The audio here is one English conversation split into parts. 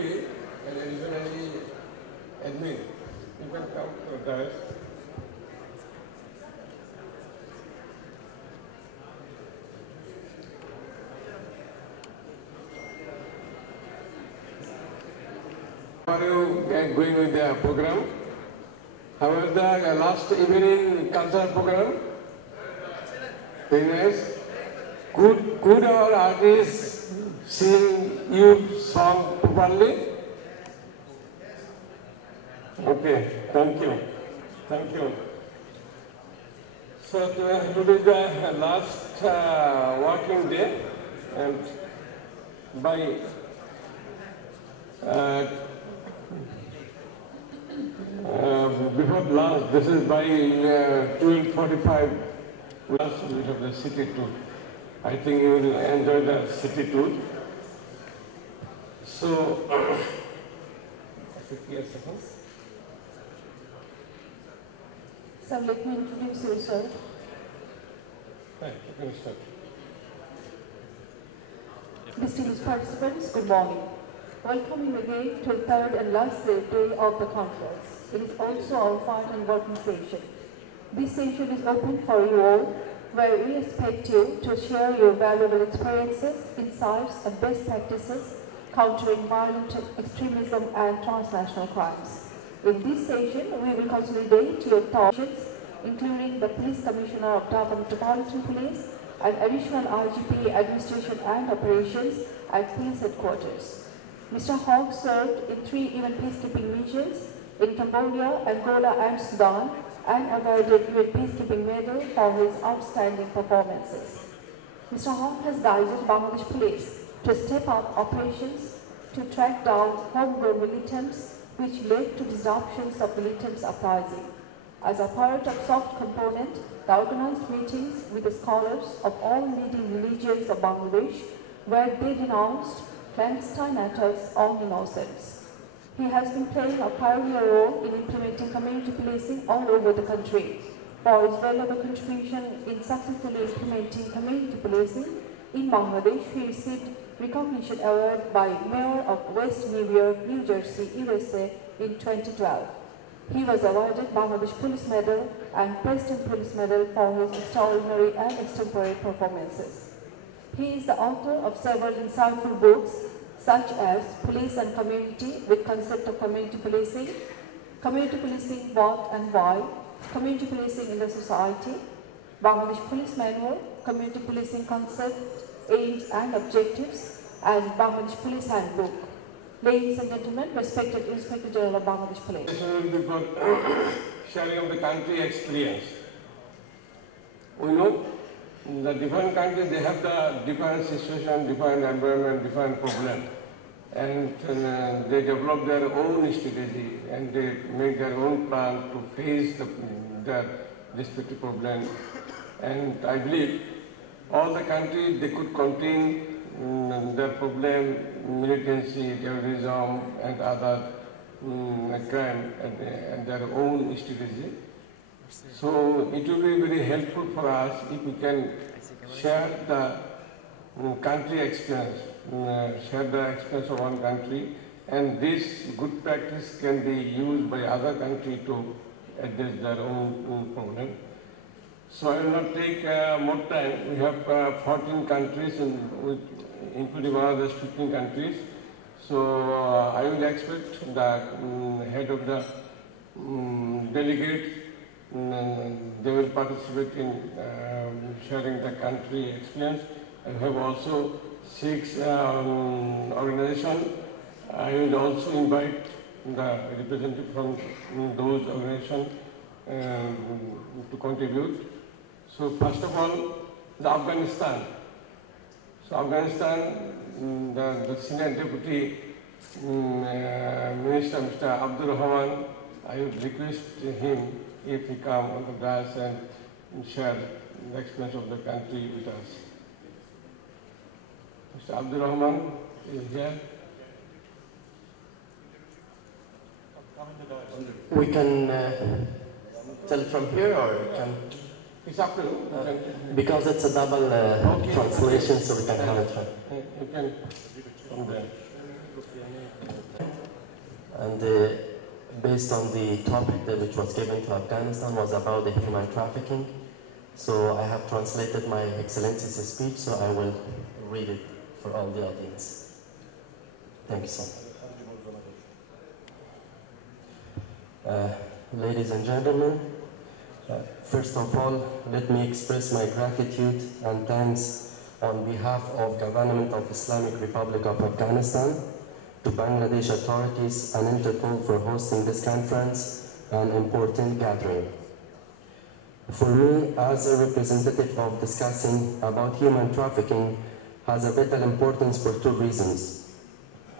deputy and additionally admin. You can come to that. How are you going with the program? How was the last evening cultural program? Very nice. Could our artists sing you song properly? Okay, thank you. Thank you. So today is the last working day, and by before lunch, this is by 12:45, we have the city tour. I think you will enjoy the city tour. So, So let me introduce you, sir. Right, you can start. Distinguished participants, good morning. Welcome you again to the third and last day of the conference. It is also our final working session. This session is open for you all, where we expect you to share your valuable experiences, insights, and best practices countering violent extremism and transnational crimes. In this session, we will consolidate your thoughts, including the Police Commissioner of Dhaka Metropolitan Police and additional IGP Administration and Operations at Police Headquarters. Mr. Hogg served in 3 UN peacekeeping missions in Cambodia, Angola, and Sudan, and awarded UN Peacekeeping Medal for his outstanding performances. Mr. Hogg has guided Bangladesh Police to step up operations to track down homegrown militants, which led to disruptions of militants' uprising. As a part of soft component, the organized meetings with the scholars of all leading religions of Bangladesh, where they denounced clandestine attacks on innocents. He has been playing a pioneer role in implementing community policing all over the country. For his valuable contribution in successfully implementing community policing in Bangladesh, he received recognition award by Mayor of West New York, New Jersey, USA in 2012. He was awarded Bangladesh Police Medal and President Police Medal for his extraordinary and extemporary performances. He is the author of several insightful books such as Police and Community with Concept of Community Policing, What and Why, Community Policing in the Society, Bangladesh Police Manual, Community Policing Concept, Aims and Objectives, and Bangladesh Police Handbook. Ladies and gentlemen, respected Inspector General of Bangladesh Police. Sharing of the country experience. We know the different countries, they have the different situation, different environment, different problem. And they develop their own strategy and they make their own plan to face their respective problem. And I believe all the countries, they could contain their problem, militancy, terrorism, and other crime and their own strategy. So it will be very helpful for us if we can share the country experience, share the experience of one country, and this good practice can be used by other countries to address their own problem. So I will not take more time. We have 14 countries, including Bangladesh, 15 countries. So I will expect the head of the delegates, they will participate in sharing the country experience. I have also 6 organizations. I will also invite the representative from those organizations to contribute. So first of all, the Afghanistan. So Afghanistan, the Senior Deputy Minister, Mr. Abdul Rahman, I would request him if he come on the dais and share the experience of the country with us. Mr. Abdul Rahman is here. We can tell from here or can... It's up to you. Because it's a double translation, so we can have it from... You can from there. And based on the topic that which was given to Afghanistan was about the human trafficking. So I have translated my Excellency's speech, so I will read it for all the audience. Thank you, sir. Ladies and gentlemen, first of all, let me express my gratitude and thanks on behalf of Government of Islamic Republic of Afghanistan to Bangladesh authorities and Interpol for hosting this conference, an important gathering. For me, as a representative of discussing about human trafficking, has a vital importance for two reasons.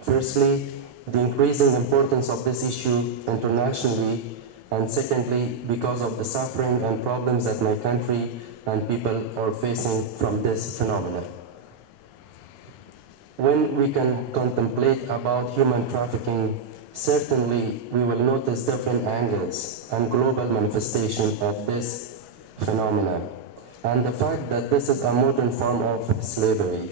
Firstly, the increasing importance of this issue internationally, and secondly, because of the suffering and problems that my country and people are facing from this phenomenon. When we can contemplate about human trafficking, certainly we will notice different angles and global manifestation of this phenomenon, and the fact that this is a modern form of slavery.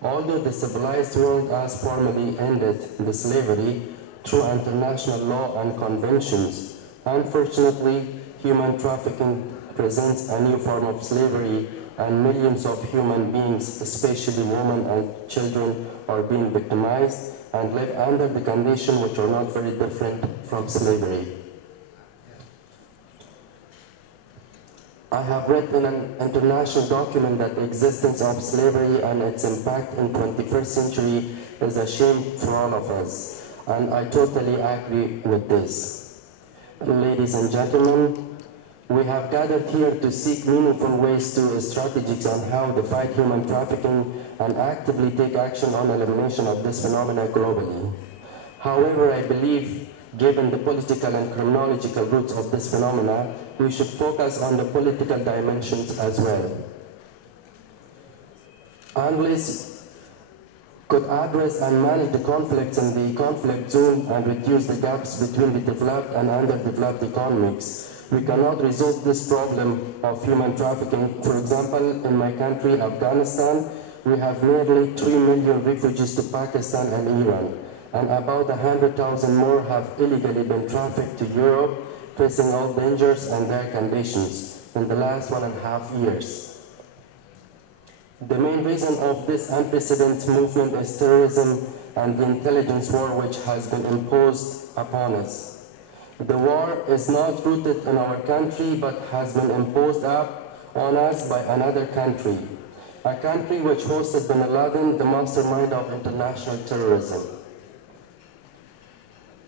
Although the civilized world has formally ended the slavery through international law and conventions, unfortunately, human trafficking presents a new form of slavery, and millions of human beings, especially women and children, are being victimized and live under the conditions which are not very different from slavery. I have read in an international document that the existence of slavery and its impact in the 21st century is a shame for all of us, and I totally agree with this. Ladies and gentlemen, we have gathered here to seek meaningful ways to strategies on how to fight human trafficking and actively take action on elimination of this phenomenon globally. However, I believe, given the political and criminological roots of this phenomena, we should focus on the political dimensions as well. Unless could address and manage the conflicts in the conflict zone and reduce the gaps between the developed and underdeveloped economies, we cannot resolve this problem of human trafficking. For example, in my country, Afghanistan, we have nearly 3 million refugees to Pakistan and Iran, and about 100,000 more have illegally been trafficked to Europe, facing all dangers and dire conditions in the last 1.5 years. The main reason of this unprecedented movement is terrorism and the intelligence war which has been imposed upon us. The war is not rooted in our country but has been imposed on us by another country, a country which hosted bin Laden, the mastermind of international terrorism.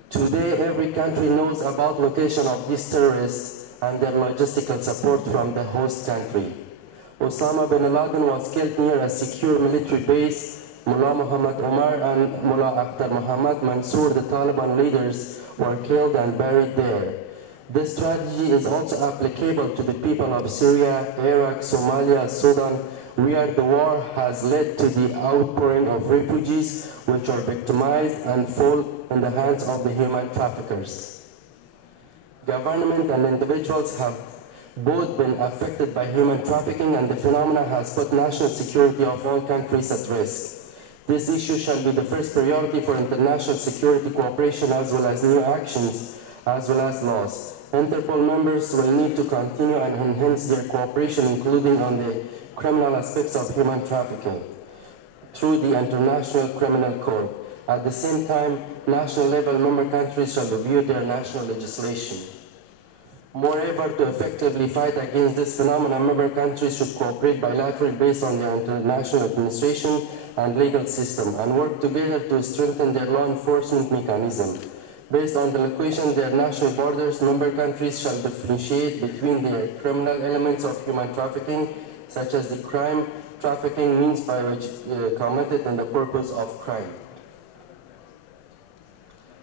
Today, every country knows about the location of these terrorists and their logistical support from the host country. Osama bin Laden was killed near a secure military base. Mullah Muhammad Omar and Mullah Akhtar Muhammad Mansour, the Taliban leaders, were killed and buried there. This strategy is also applicable to the people of Syria, Iraq, Somalia, Sudan, where the war has led to the outpouring of refugees which are victimized and fall in the hands of the human traffickers. Government and individuals have both been affected by human trafficking, and the phenomena has put national security of all countries at risk. This issue shall be the first priority for international security cooperation as well as new actions as well as laws. Interpol members will need to continue and enhance their cooperation, including on the criminal aspects of human trafficking through the International Criminal Code. At the same time, national level member countries shall review their national legislation. Moreover, to effectively fight against this phenomenon, member countries should cooperate bilaterally based on their international administration and legal system and work together to strengthen their law enforcement mechanism. Based on the location of their national borders, member countries shall differentiate between the criminal elements of human trafficking, such as the crime trafficking means by which committed and the purpose of crime.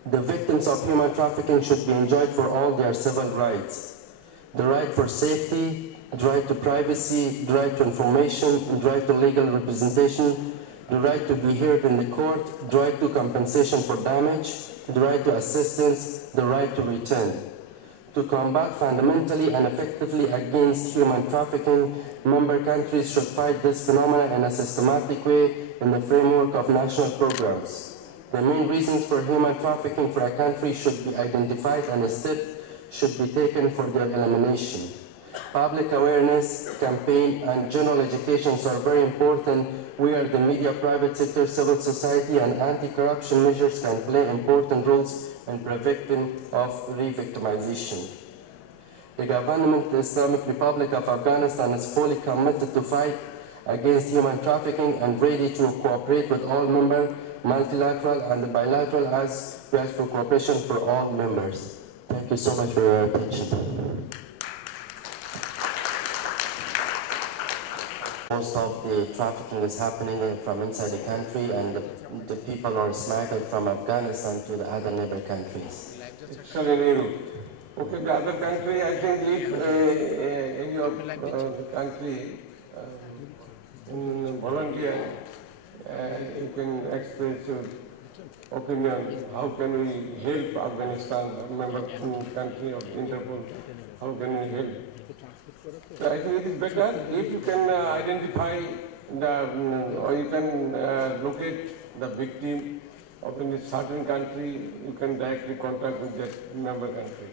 The victims of human trafficking should be enjoyed for all their civil rights. The right for safety, the right to privacy, the right to information, the right to legal representation, the right to be heard in the court, the right to compensation for damage, the right to assistance, the right to return. To combat fundamentally and effectively against human trafficking, member countries should fight this phenomenon in a systematic way in the framework of national programs. The main reasons for human trafficking for a country should be identified and a step should be taken for their elimination. Public awareness, campaign, and general education are very important, where the media, private sector, civil society, and anti-corruption measures can play important roles in preventing of re-victimization. The government of the Islamic Republic of Afghanistan is fully committed to fight against human trafficking and ready to cooperate with all members, multilateral and bilateral, as we ask for cooperation for all members. Thank you so much for your attention. Most of the trafficking is happening from inside the country, and the people are smuggled from Afghanistan to the other neighbor countries. Okay, the other country, I think if your country volunteer, you can express your opinion. How can we help Afghanistan, member country of Interpol? How can we help? So I think it is better if you can identify or you can locate the victim of in a certain country, you can directly contact with that member country.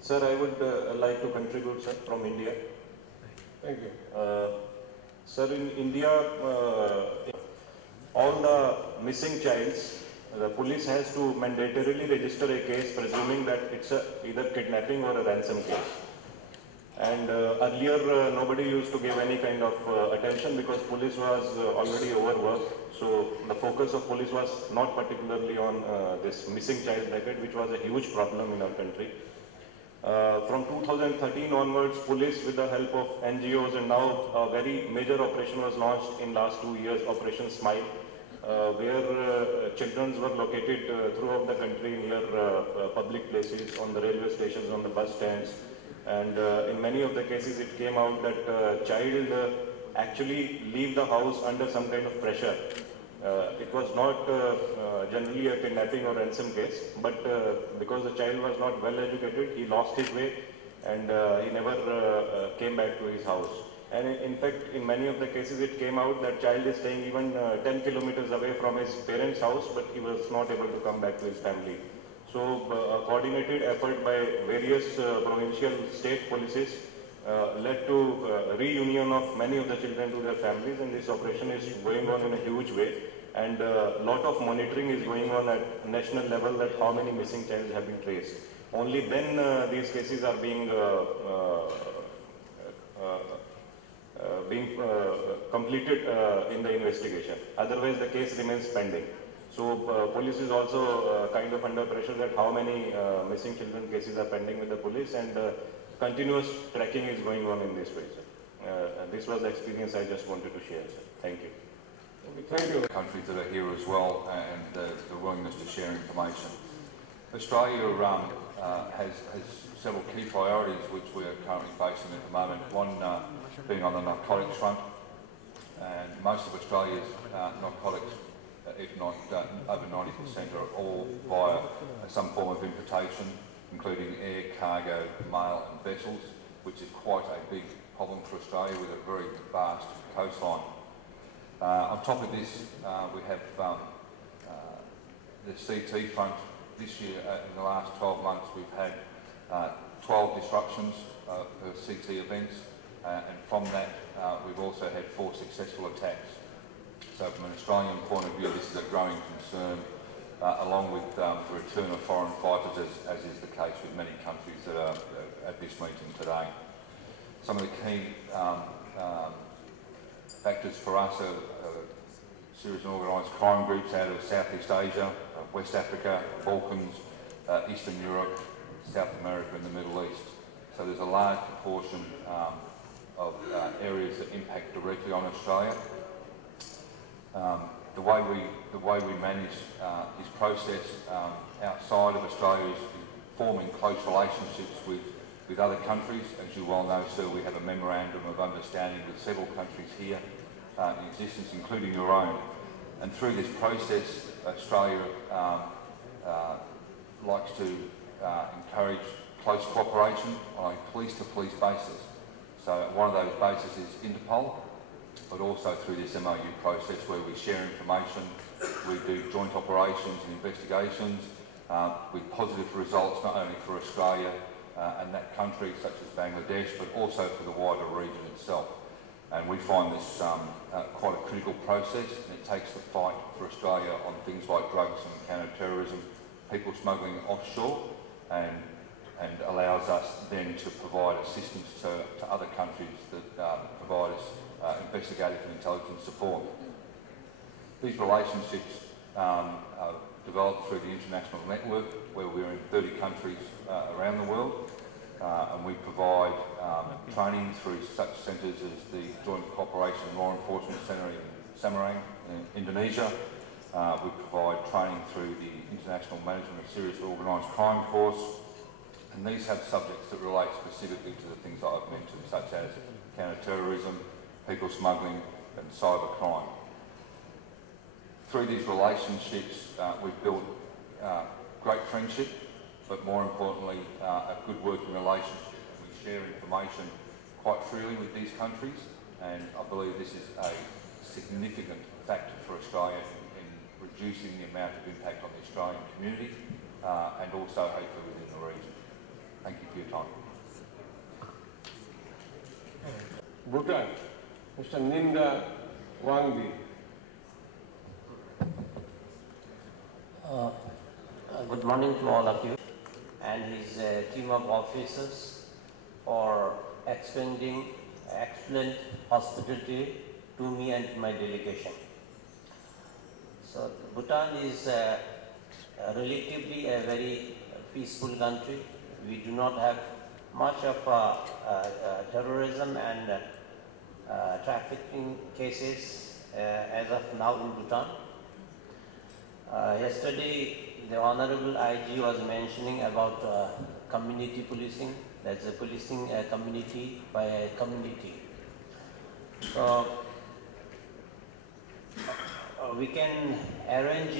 Sir, I would like to contribute, sir, from India. Thank you. Sir, in India, all the missing childs, the police has to mandatorily register a case presuming that it's either kidnapping or a ransom case. And earlier, nobody used to give any kind of attention because police was already overworked. So the focus of police was not particularly on this missing child bracket, which was a huge problem in our country. From 2013 onwards, police with the help of NGOs, and now a very major operation was launched in last 2 years, Operation Smile, where children were located throughout the country near public places, on the railway stations, on the bus stands. And in many of the cases it came out that child actually leave the house under some kind of pressure. It was not generally a kidnapping or ransom case, but because the child was not well educated, he lost his way and he never came back to his house. And in fact, in many of the cases it came out that child is staying even 10 kilometers away from his parents' house, but he was not able to come back to his family. So a coordinated effort by various provincial state policies led to reunion of many of the children to their families, and this operation is going on in a huge way, and a lot of monitoring is going on at national level that how many missing children have been traced. Only then these cases are being completed in the investigation. Otherwise the case remains pending. So police is also kind of under pressure that how many missing children cases are pending with the police, and continuous tracking is going on in this way, sir. This was the experience I just wanted to share, sir. Thank you. Thank you. Countries that are here as well, and the willingness to share information. Australia has several key priorities which we are currently facing at the moment. One being on the narcotics front, and most of Australia's narcotics, if not over 90%, are all via some form of importation, including air, cargo, mail and vessels, which is quite a big problem for Australia with a very vast coastline. On top of this, we have the CT front. This year, in the last 12 months, we've had 12 disruptions of CT events, and from that, we've also had 4 successful attacks. So from an Australian point of view, this is a growing concern, along with the return of foreign fighters, as is the case with many countries that are at this meeting today. Some of the key factors for us are serious and organised crime groups out of Southeast Asia, West Africa, Balkans, Eastern Europe, South America and the Middle East. So there's a large proportion of areas that impact directly on Australia. The way we manage this process outside of Australia is forming close relationships with other countries. As you well know, sir, we have a memorandum of understanding with several countries here in existence, including your own. And through this process, Australia likes to encourage close cooperation on a police-to-police basis. So one of those bases is Interpol, but also through this MOU process where we share information, we do joint operations and investigations with positive results not only for Australia and that country such as Bangladesh, but also for the wider region itself. And we find this quite a critical process, and it takes the fight for Australia on things like drugs and counter-terrorism, people smuggling offshore, and allows us then to provide assistance to other countries that provide us investigative and intelligence support. These relationships are developed through the international network, where we're in 30 countries around the world, and we provide training through such centres as the Joint Cooperation and Law Enforcement Centre in Neighbouring in Indonesia. We provide training through the International Management of Serious Organised Crime course, and these have subjects that relate specifically to the things that I've mentioned, such as counter-terrorism, people smuggling and cybercrime. Through these relationships, we've built great friendship, but more importantly, a good working relationship. We share information quite freely with these countries, and I believe this is a significant factor for Australia in reducing the amount of impact on the Australian community and also hopefully within the region. Thank you for your time. Bhutan, Mr. Ninda Wangdi. Good morning to all of you and his team of officers for extending excellent hospitality to me and my delegation. So Bhutan is relatively a very peaceful country. We do not have much of terrorism and trafficking cases as of now in Bhutan. Yesterday, the Honorable IG was mentioning about community policing. That's a policing community by a community. So we can arrange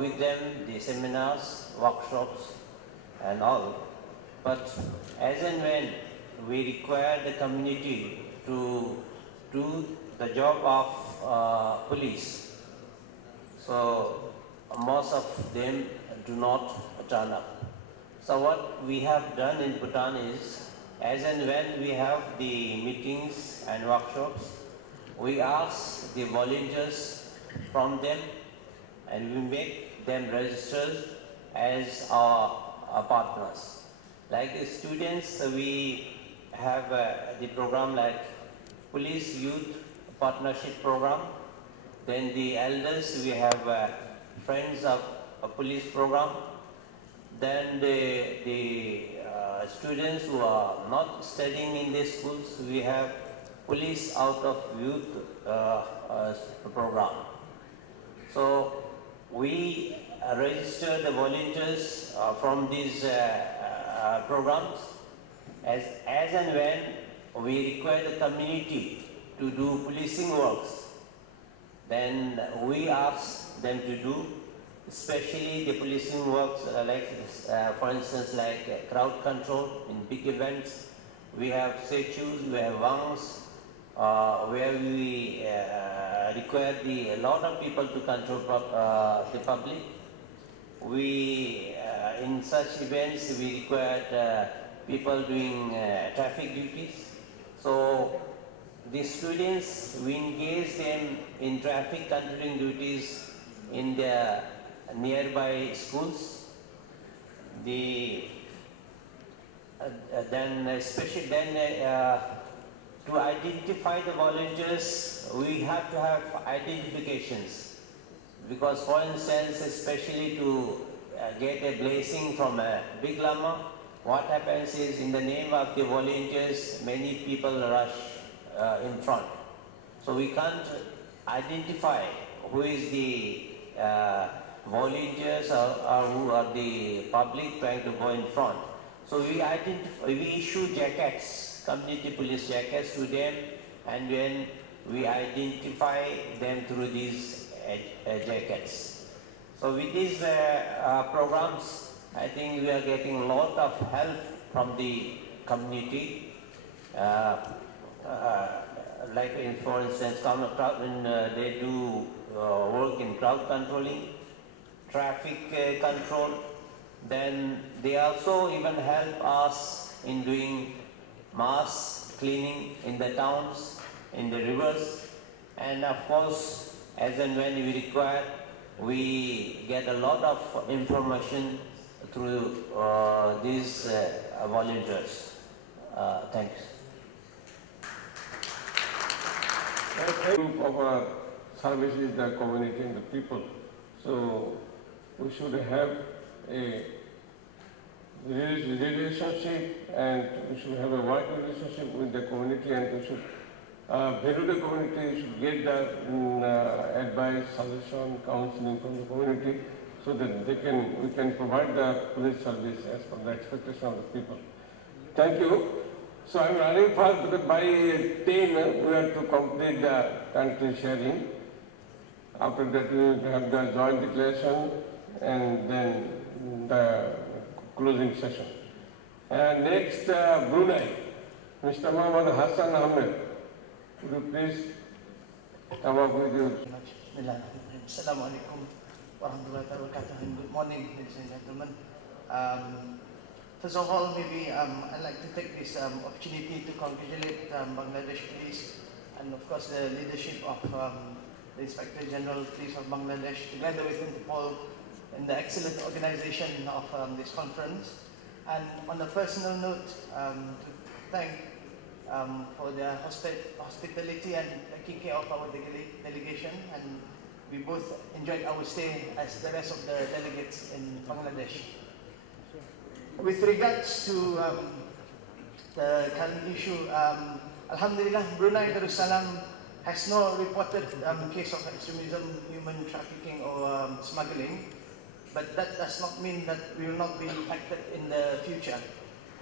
with them the seminars, workshops, and all. But as and when we require the community to do the job of police, so most of them do not turn up. So what we have done in Bhutan is, as and when we have the meetings and workshops, we ask the volunteers from them and we make them registered as our partners. Like the students, we have the program like Police Youth Partnership Program. Then the elders, we have Friends of a Police Program. Then the students who are not studying in the schools, we have Police Out of Youth Program. So we register the volunteers from these programs as and when we require the community to do policing works. Then we ask them to do, especially the policing works for instance, like crowd control in big events. We have statues, we have wangs, where we require a lot of people to control the public. We, in such events, we require people doing traffic duties. So the students, we engage them in traffic controlling duties in the nearby schools. To identify the volunteers, we have to have identifications. Because for instance, especially to get a blessing from a big lama, what happens is in the name of the volunteers, many people rush in front. So we can't identify who is the volunteers or who are the public trying to go in front. So we issue jackets, community police jackets to them, and then we identify them through these jackets. So with these programs, I think we are getting a lot of help from the community. Like for instance, when they do work in crowd controlling, traffic control, then they also even help us in doing mass cleaning in the towns, in the rivers, and of course, as and when we require, we get a lot of information through these volunteers. Thanks. A group of our services, the community and the people. So we should have a relationship, and we should have a work relationship with the community, and we should value the community, we should get the advice, suggestion, counseling from the community, so that we can provide the police service as per the expectation of the people. Thank you. So I'm running fast because by 10 we have to complete the country sharing. After that we will have the joint declaration and then the closing session. And next, Brunei, Mr. Muhammad Hassan Ahmed. Would you please come up with you? Assalamu alaikum warahmatullahi wabarakatuh, and good morning, ladies and gentlemen. First of all, maybe I'd like to take this opportunity to congratulate Bangladesh Police and of course the leadership of the Inspector General Police of Bangladesh together with Interpol in the excellent organization of this conference. And on a personal note, to thank for their hospitality and taking care of our delegation, and we both enjoyed our stay as the rest of the delegates in Bangladesh. With regards to the current issue, Alhamdulillah, Brunei Darussalam has no reported case of extremism, human trafficking or smuggling, but that does not mean that we will not be impacted in the future.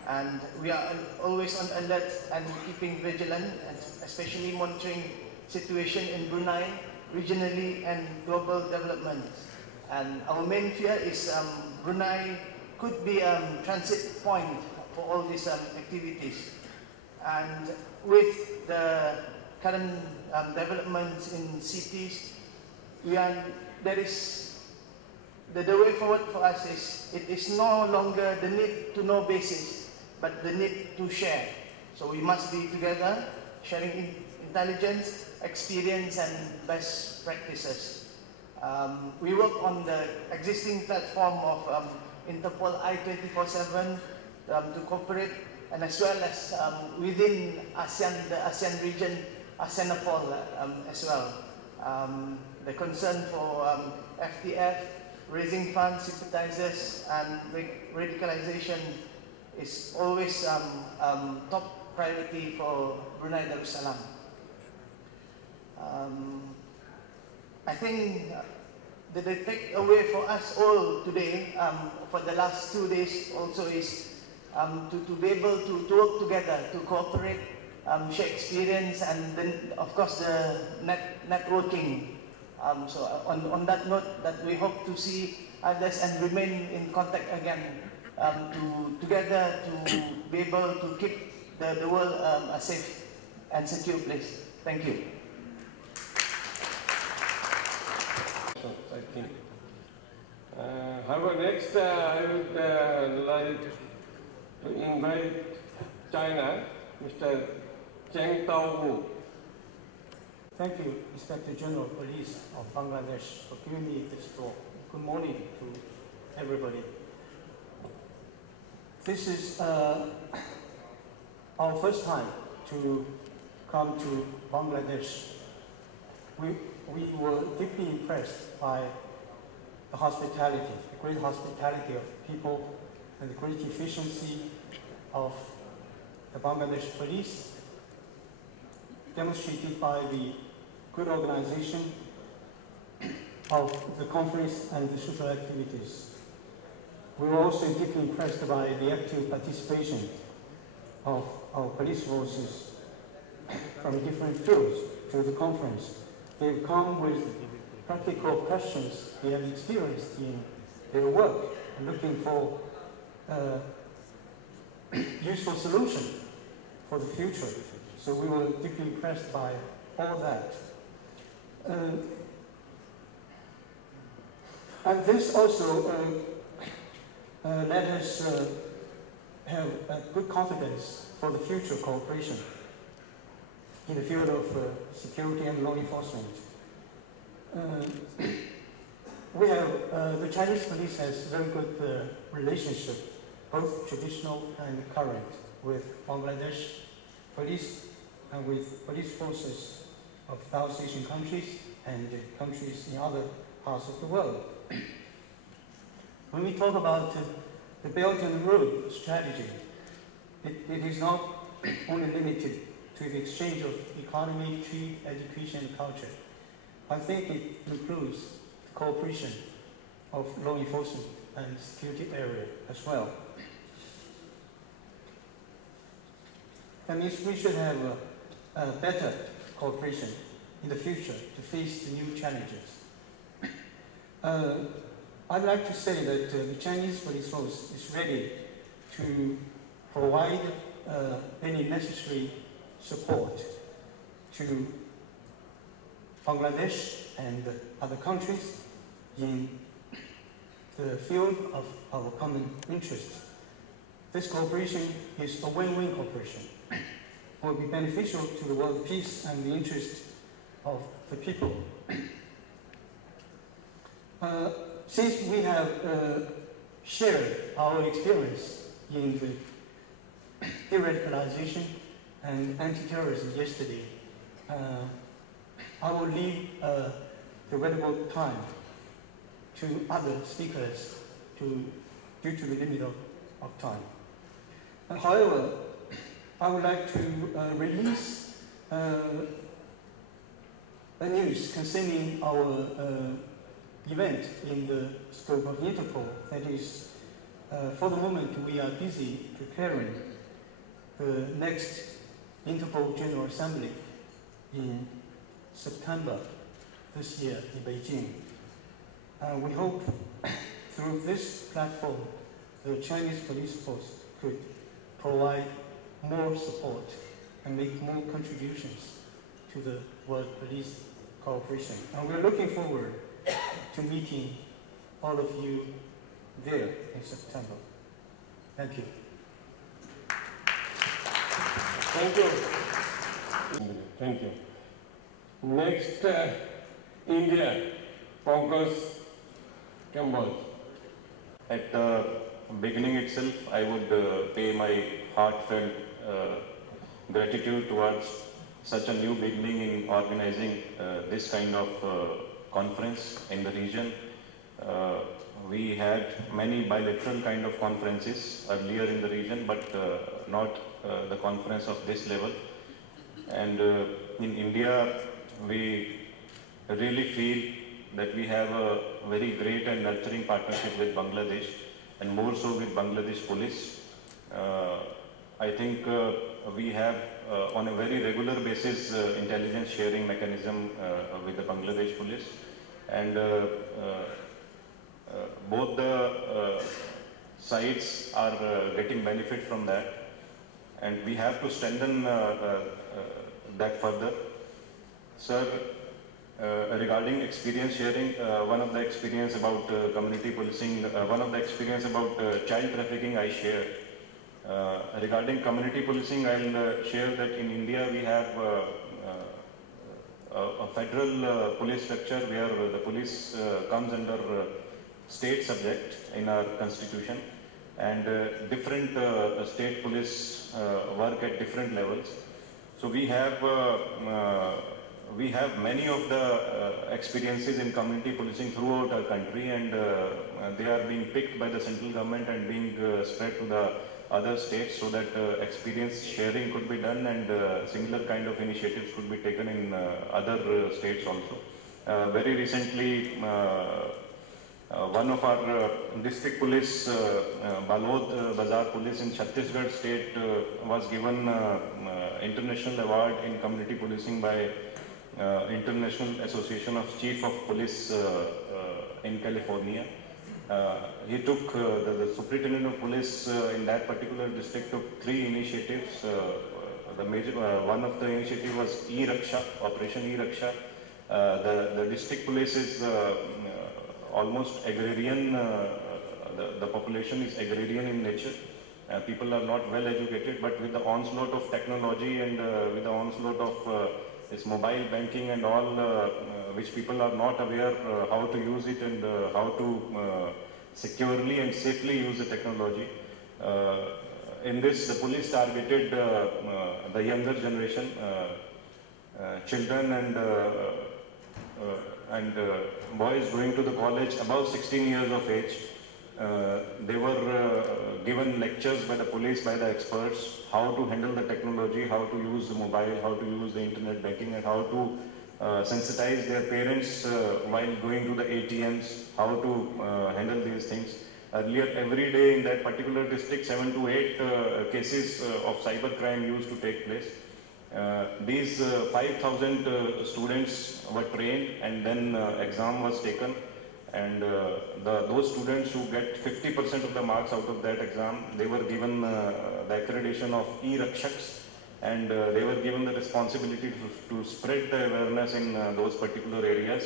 And we are always on alert and keeping vigilant, and especially monitoring situation in Brunei, regionally and global development. And our main fear is Brunei could be a transit point for all these activities. And with the current developments in cities, there is the way forward for us is it is no longer the need to know basis, but the need to share. So we must be together, sharing intelligence, experience, and best practices. We work on the existing platform of Interpol I-24/7 to cooperate, and as well as within ASEAN, the ASEAN region, ASEANapol as well. The concern for FTF, raising funds, sympathizers, and radicalization is always top priority for Brunei Darussalam. I think the takeaway for us all today, for the last 2 days also, is to be able to work together, to cooperate, share experience, and then of course the networking. So on that note, that we hope to see others and remain in contact again, together to be able to keep the world a safe and secure place. Thank you. I think. However, next I would like to invite China, Mr. Cheng Tao-Wu. Thank you, Inspector General Police of Bangladesh, for giving me this talk. Good morning to everybody. This is our first time to come to Bangladesh. We were deeply impressed by the hospitality, the great hospitality of people, and the great efficiency of the Bangladesh police, demonstrated by the good organization of the conference and the social activities. We were also deeply impressed by the active participation of our police forces from different fields to the conference. They've come with practical questions they have experienced in their work and looking for useful solution for the future. So we were deeply impressed by all that. And this also let us have a good confidence for the future cooperation in the field of security and law enforcement. We have, the Chinese police has very good relationship, both traditional and current, with Bangladesh police and with police forces of South Asian countries and countries in other parts of the world. When we talk about the Belt and Road strategy, it is not only limited to the exchange of economy, trade, education, and culture. I think it includes the cooperation of law enforcement and security area as well. That means we should have a better cooperation in the future to face the new challenges. I'd like to say that the Chinese police force is ready to provide any necessary support to Bangladesh and other countries in the field of our common interest. This cooperation is a win-win cooperation. It will be beneficial to the world peace and the interest of the people. Since we have shared our experience in the de-radicalization and anti-terrorism yesterday, I will leave the valuable time to other speakers due to the limit of time. However, I would like to release a news concerning our event in the scope of Interpol. That is, for the moment, we are busy preparing the next Interpol General Assembly in September this year in Beijing. We hope through this platform, the Chinese police force could provide more support and make more contributions to the world police cooperation. And we're looking forward to meeting all of you there in September. Thank you. Thank you. Thank you. Next, India, Pankaj Campbell. At the beginning itself, I would pay my heartfelt gratitude towards such a new beginning in organizing this kind of conference in the region. We had many bilateral kind of conferences earlier in the region, but not the conference of this level. And in India, we really feel that we have a very great and nurturing partnership with Bangladesh, and more so with Bangladesh police. I think we have on a very regular basis intelligence sharing mechanism with the Bangladesh police, and both the sides are getting benefit from that, and we have to strengthen that further. Sir, regarding experience sharing, one of the experience about community policing, one of the experience about child trafficking I share. Regarding community policing, I'll share that in India we have a federal police structure where the police comes under state subject in our constitution, and different state police work at different levels. So we have many of the experiences in community policing throughout our country, and they are being picked by the central government and being spread to the other states so that experience sharing could be done, and similar kind of initiatives could be taken in other states also. Very recently, one of our district police, Balod Bazar Police in Chhattisgarh state, was given international award in community policing by International Association of Chief of Police in California. he took, the Superintendent of Police in that particular district took 3 initiatives. The major, one of the initiative was E-Raksha, Operation E-Raksha. The district police is almost agrarian, the population is agrarian in nature. People are not well educated, but with the onslaught of technology and with the onslaught of this mobile banking and all, which people are not aware how to use it and how to securely and safely use the technology. In this, the police targeted the younger generation, children and boys going to the college above 16 years of age. They were given lectures by the police, by the experts, how to handle the technology, how to use the mobile, how to use the internet banking, and how to sensitize their parents while going to the ATMs, how to handle these things. Earlier, every day in that particular district, 7 to 8 cases of cyber crime used to take place. These 5,000 students were trained, and then exam was taken. And those students who get 50% of the marks out of that exam, they were given the accreditation of E-Rakshaks, and they were given the responsibility to spread the awareness in those particular areas.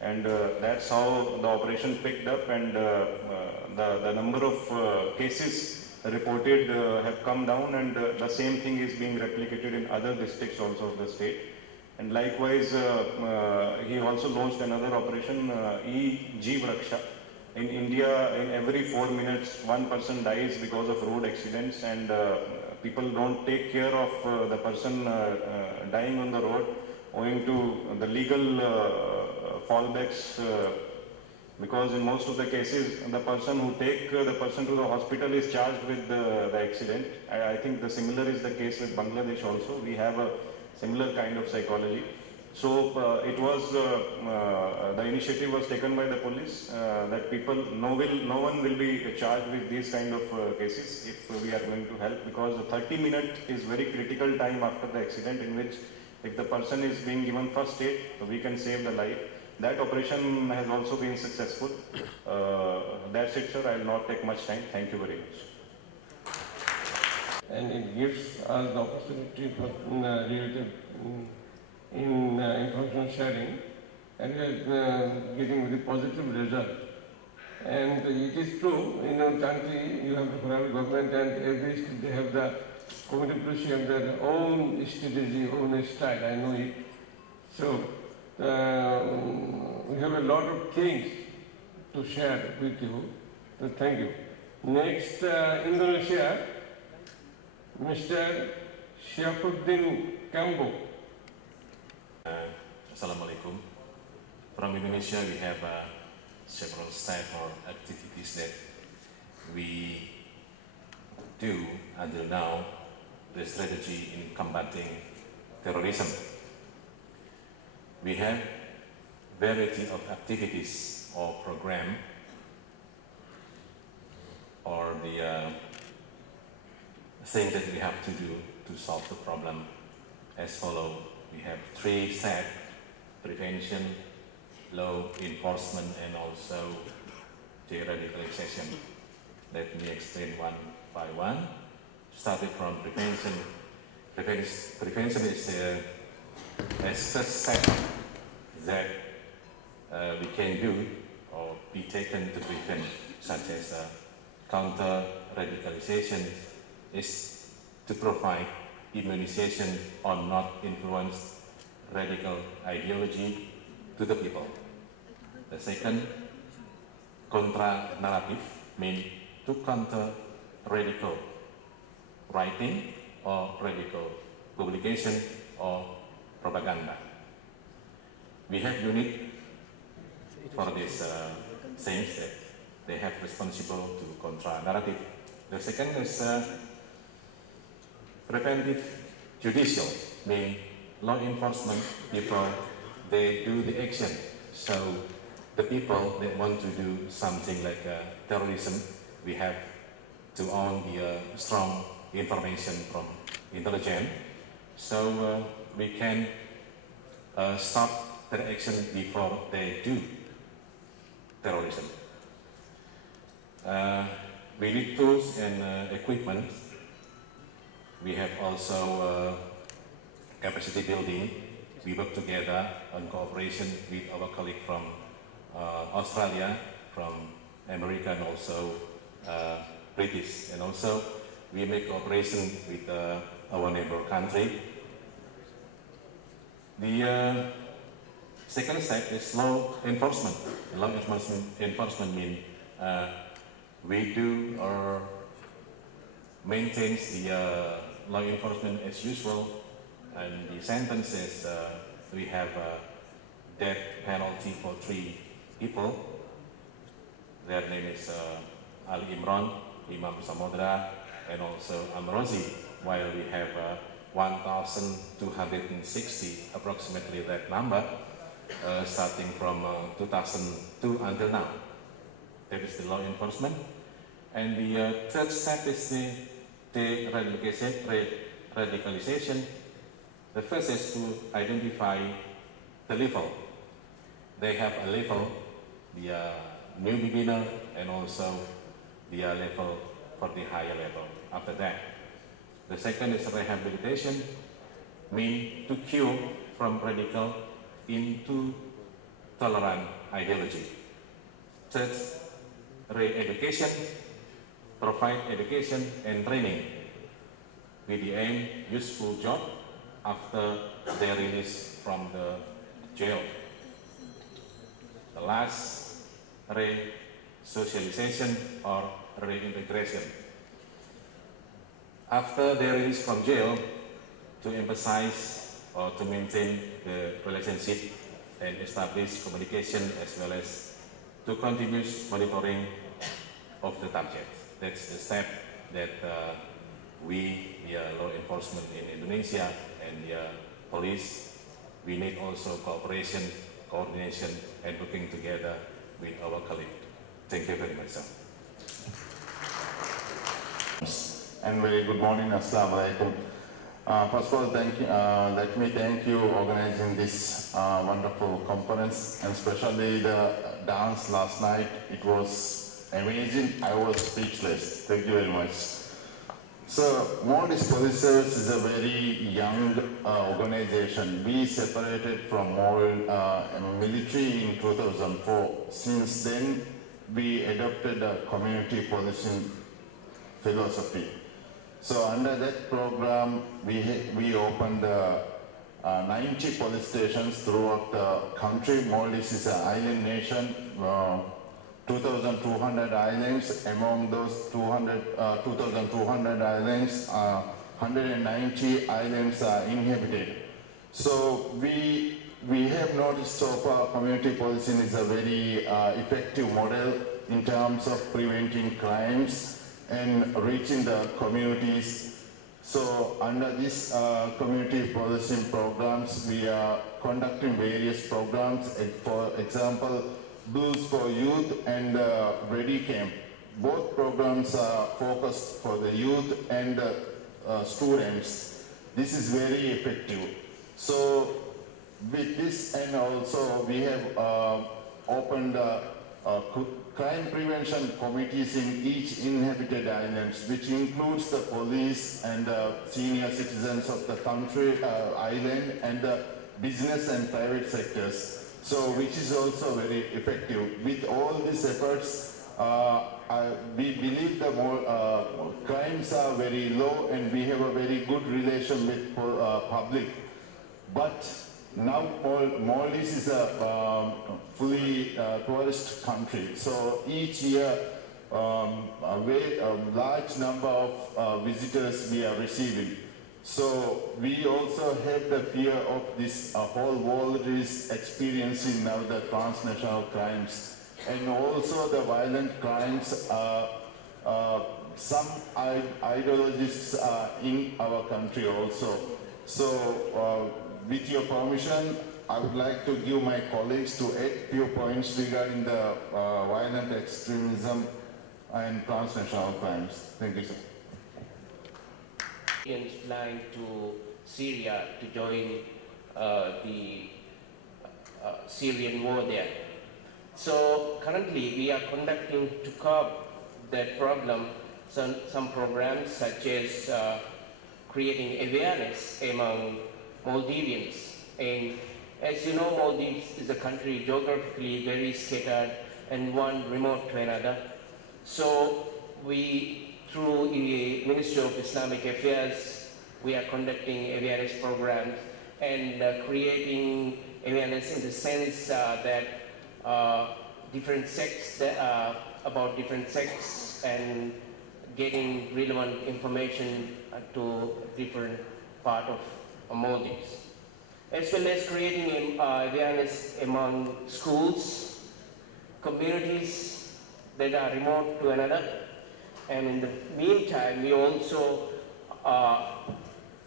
And that's how the operation picked up, and the number of cases reported have come down, and the same thing is being replicated in other districts also of the state. And likewise, he also launched another operation, E-Jeev Raksha. In India, in every 4 minutes, one person dies because of road accidents, and people don't take care of the person dying on the road owing to the legal fallbacks, because in most of the cases, the person who take the person to the hospital is charged with the accident. I think the similar is the case with Bangladesh also. We have a similar kind of psychology. So it was, the initiative was taken by the police that people, no one will be charged with these kind of cases if we are going to help, because the 30 minutes is very critical time after the accident, in which if the person is being given first aid, we can save the life. That operation has also been successful. That's it, sir. I will not take much time. Thank you very much. And it gives us the opportunity for information sharing, and we are getting very positive result. And it is true, in our country you have the federal government, and every state they have the community police have their own strategy, own style, I know it. So we have a lot of things to share with you, so thank you. Next, Indonesia, Mr. Syafuddin Kambo. Assalamualaikum. From Indonesia, we have several types or activities that we do until now, the strategy in combating terrorism. We have variety of activities or program or the thing that we have to do to solve the problem as follows. We have 3 steps: prevention, law enforcement, and also de-radicalization. Let me explain one by one. Starting from prevention. Prevention is the first step that we can do or be taken to prevent, such as counter-radicalization is to provide immunization on not influenced radical ideology to the people. The second, contra-narrative, means to counter radical writing or radical publication or propaganda. We have unit for this things that they have responsible to contra-narrative. The second is preventive judicial, means law enforcement before they do the action. So the people that want to do something like terrorism, we have to own the strong information from intelligence, so we can stop their action before they do terrorism. We need tools and equipment. We have also capacity building. We work together on cooperation with our colleague from Australia, from America, and also British. And also we make cooperation with our neighbor country. The second step is law enforcement. Law enforcement means we do or maintain the law enforcement as usual, and the sentences we have death penalty for 3 people. Their name is Ali Imran, Imam Samudra, and also Amrozi, while we have 1,260, approximately that number, starting from 2002 until now. That is the law enforcement. And the third step is the radicalization. The first is to identify the level. They have a level, the new beginner, and also the level for the higher level after that. The second is rehabilitation, mean to cure from radical into tolerant ideology. Third, re-education, provide education and training with the aim useful job after their release from the jail. The last, re-socialization or reintegration. After their release from jail, to emphasize or to maintain the relationship and establish communication, as well as to continuous monitoring of the target. That's the step that we, the law enforcement in Indonesia, and the police, we need also cooperation, coordination, and working together with our colleagues. Thank you very much, sir. And very good morning, Assalamu alaikum. First of all, thank you, let me thank you organizing this wonderful conference, and especially the dance last night. It was amazing. I was speechless. Thank you very much. So, Maldives Police Service is a very young organization. We separated from military in 2004. Since then, we adopted a community policing philosophy. So under that program, we opened 90 police stations throughout the country. Maldives is an island nation, 2,200 islands. Among those 2,200 islands, 190 islands are inhabited. So we have noticed so far community policing is a very effective model in terms of preventing crimes and reaching the communities. So under this community policing programs, we are conducting various programs. For example, Blues for Youth and Ready Camp. Both programs are focused for the youth and students. This is very effective. So with this, and also we have opened crime prevention committees in each inhabited islands, which includes the police and senior citizens of the country, island, and the business and private sectors. So, which is also very effective. With all these efforts, we believe the crimes are very low, and we have a very good relation with public. But now Maldives is a fully tourist country, so each year a large number of visitors we are receiving. So we also have the fear of this whole world is experiencing now the transnational crimes, and also the violent crimes. Some ideologists are in our country also. So with your permission, I would like to give my colleagues to add few points regarding the violent extremism and transnational crimes. Thank you, sir. Flying to Syria to join the Syrian war there. So currently we are conducting to curb that problem, some programs such as creating awareness among Maldivians. And as you know, Maldives is a country geographically very scattered and one remote to another. So we, through the Ministry of Islamic Affairs, we are conducting awareness programs and creating awareness in the sense that different sects, about different sects, and getting relevant information to different part of Maldives. As well as creating awareness among schools, communities that are remote to another. And in the meantime, we also,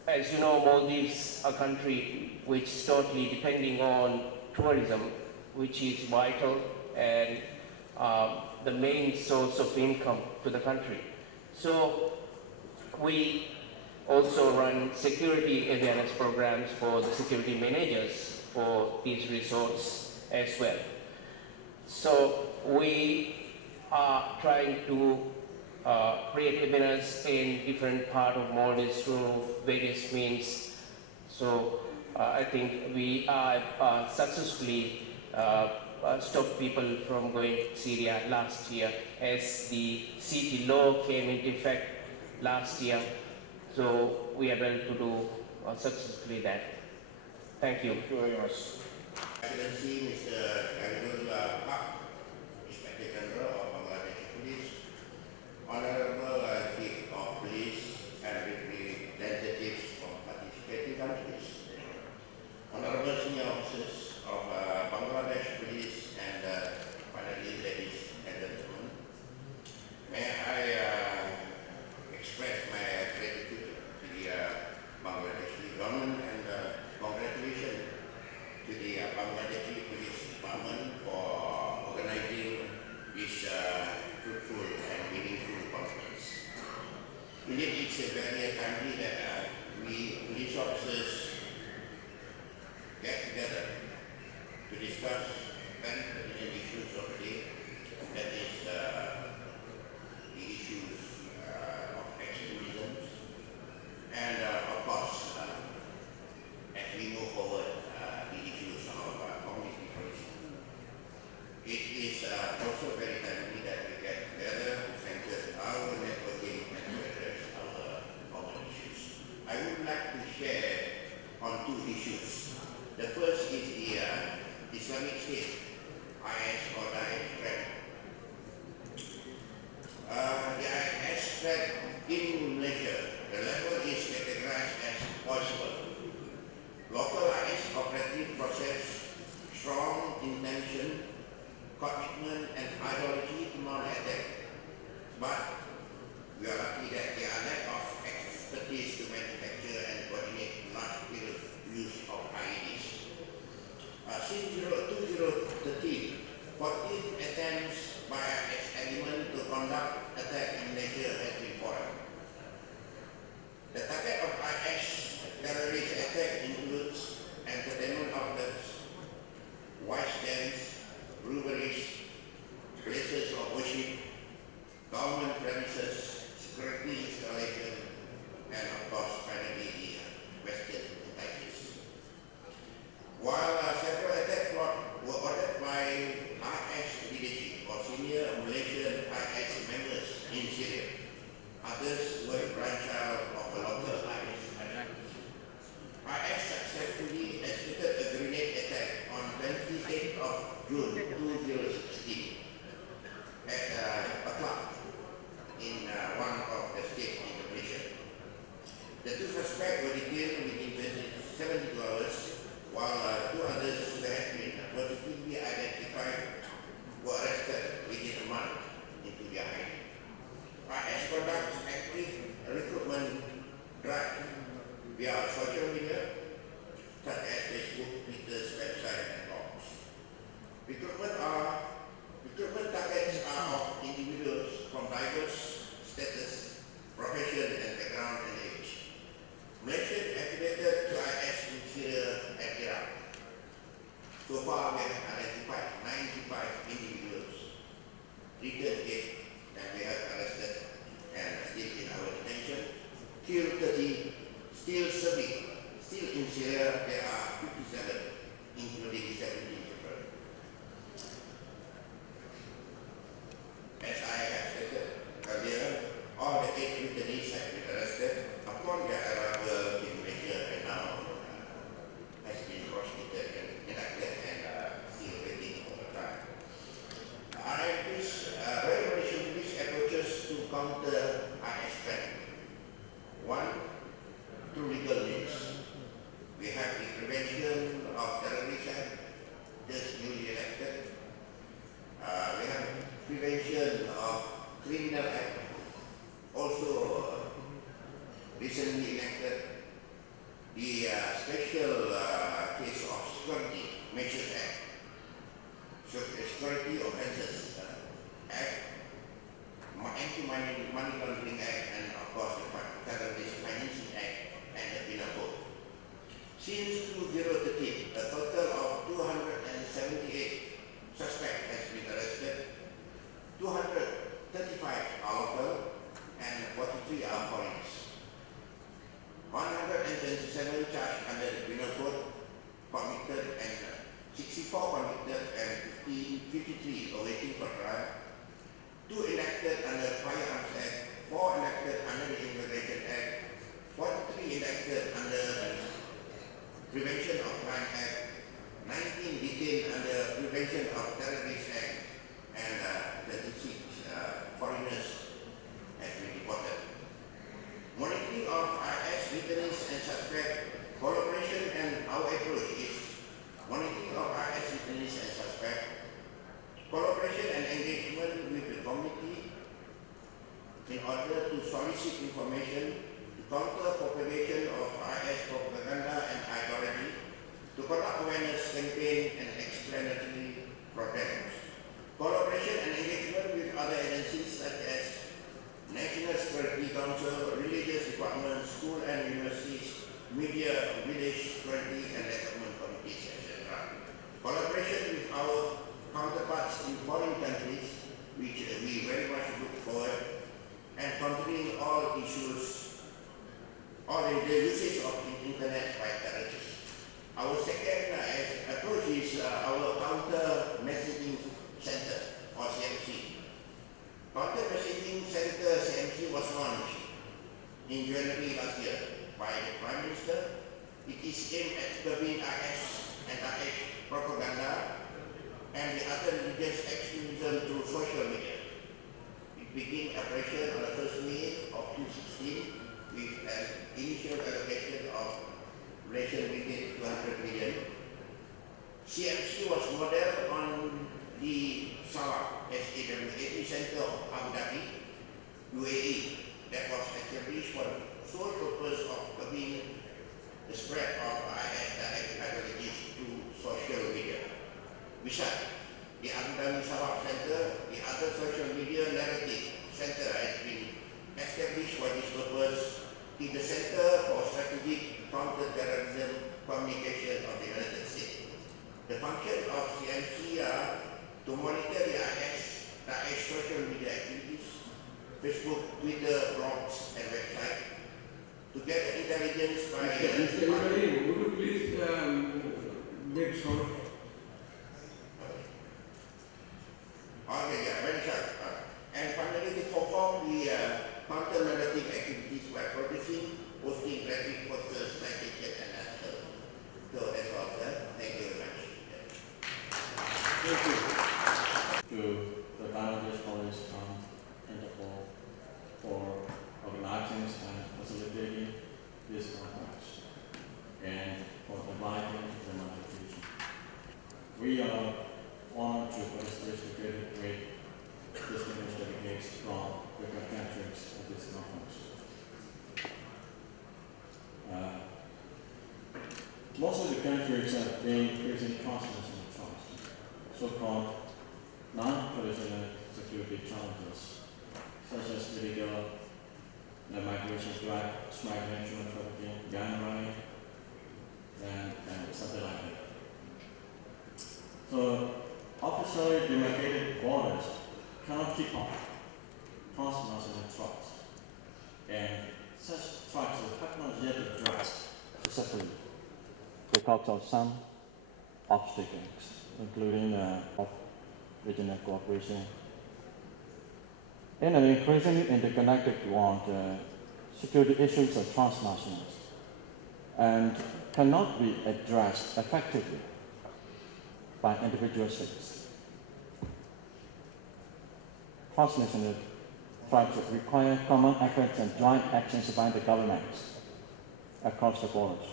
as you know, Maldives, a country which is totally depending on tourism, which is vital and the main source of income to the country. So we also run security awareness programs for the security managers for these resorts as well. So we are trying to create awareness in different parts of Maldives through various means. So I think we are successfully stopped people from going to Syria last year as the city law came into effect last year. So we are able to do successfully that. Thank you. Thank you very much. Excellency Mr. Khairul Haq, Inspector General of Bangladesh Police, Honorable Chief of Police and representatives from participating countries, Honorable Senior Officers of Bangladesh Police, and finally, ladies and gentlemen, may I express my gratitude to the Bangladeshi government and congratulations to the Bangladeshi Police Department for organizing this fruitful and meaningful conference. Indeed, it's very timely that we police officers get together to discuss very pertinent issues of the day, and that is the issues of extremism, and of course, as we move forward, the issues of community policing. It is also very timely that we get together to strengthen our networking and to address our recently enacted the Special Case of Security Measures Act, Security Offences Act, Anti-Money Laundering Act, and of course the Terrorist Financing Act and the Penal Code. Since 2013, a total of 278 suspects has been arrested, 235 are local, and 43 are foreigners. 127 charged under the Penal Code convicted, and 64 convicted, and 53 awaiting for trial. 2 elected under Firearms Act, 4 elected under the Immigration Act, 43 elected under the Prevention of Crime Act, 19 detained under Prevention of Terrorist Act, and 36 foreigners have been deported. Monitoring of IS detainees and suspect collaboration, and our approach is monitoring of IS detainees and suspect collaboration and engagement with the community in order to solicit information, to counter propagation of IS propaganda and ideology, to conduct awareness campaign and explanatory programs. Collaboration and engagement with other agencies such as National Security Council, religious departments, school and universities, media, village security and settlement committees, etc. Collaboration with our counterparts in foreign countries, which we very much look forward, and countering all issues, all the usage of the internet by terrorists. Our second approach is our counter messaging center, or CMC. Counter messaging center CMC was launched in January last year by the Prime Minister. It is aimed at curbing IS and IS propaganda and the other religious extremism through social media. It began operation on the 1st May of 2016 with an initial allocation of relation within 200 million. CMC was modeled on the SAWAK, SAWAK Center of Abu Dhabi, UAE, that was established for the sole purpose of curbing the spread of IS ideologies through social media. Besides, the Abu Dhabi SAWAK Center, the other social media narrative center, has been established for this purpose in the Center for Strategic Counter-Terrorism Communication of the United States. The function of CMC are to monitor the IS social media activities, Facebook, Twitter, blogs, and websites, to gather intelligence by... Mr. Neighbouring, would you please make short? Okay, yeah, very short. And finally, to perform the counter-narrative activities by producing, posting graphic posters, citations, and articles. So that's all, sir. Thank you very much. Thank you. To the Bangladesh Police and Interpol for organizing and facilitating this conference and for inviting the notification. We are honored to participate together with distinguished delegates from different countries at this conference. Most of the countries have been facing conflicts and trust, so-called non-traditional security challenges, such as illegal migration, drug smuggling, human trafficking, gun running, and something like that. So, officially demarcated borders cannot keep up transnational threats, and such threats have not yet addressed successfully because of some obstacles, including regional cooperation. In an increasingly interconnected world, security issues are transnational and cannot be addressed effectively by individual states. Transnational threats require common efforts and joint actions by the governments across the borders.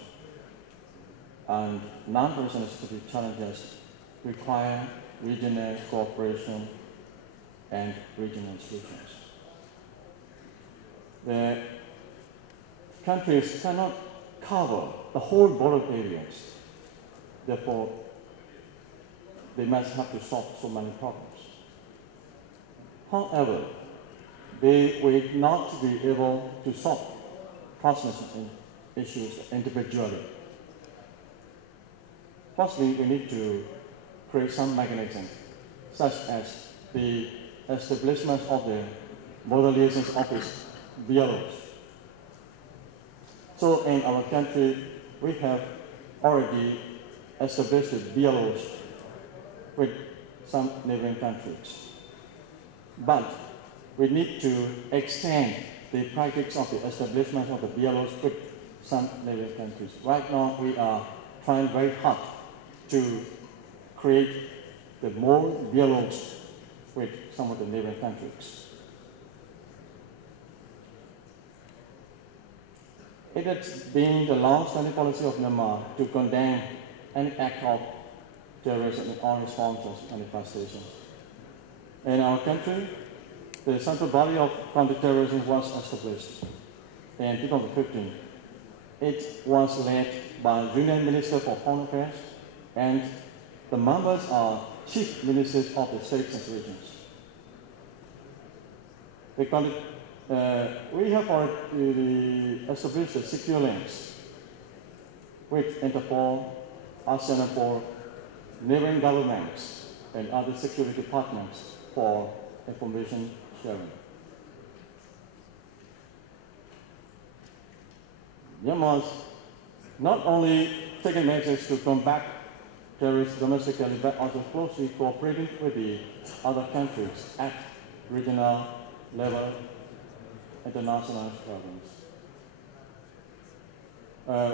And non-traditional security challenges require regional cooperation and regional solutions. The countries cannot cover the whole border areas. Therefore, they must have to solve so many problems. However, they will not be able to solve transnational issues individually. Firstly, we need to create some mechanisms, such as the establishment of the Border Liaisons Office, BLOs. So in our country, we have already established the BLOs with some neighboring countries. But we need to extend the practice of the establishment of the BLOs with some neighboring countries. Right now, we are trying very hard to create the more BLOs with some of the neighboring countries. It has been the long-standing policy of Myanmar to condemn any act of terrorism in all its forms and manifestations. In our country, the Central Body of Counterterrorism was established in 2015. It was led by Union Minister for Foreign Affairs, and the members are chief ministers of the states and regions. We have already established the secure links with Interpol, ASEAN, neighboring governments, and other security partners for information sharing. Myanmar not only taking measures to combat terrorists domestically, but also closely cooperating with the other countries at regional level, international programs.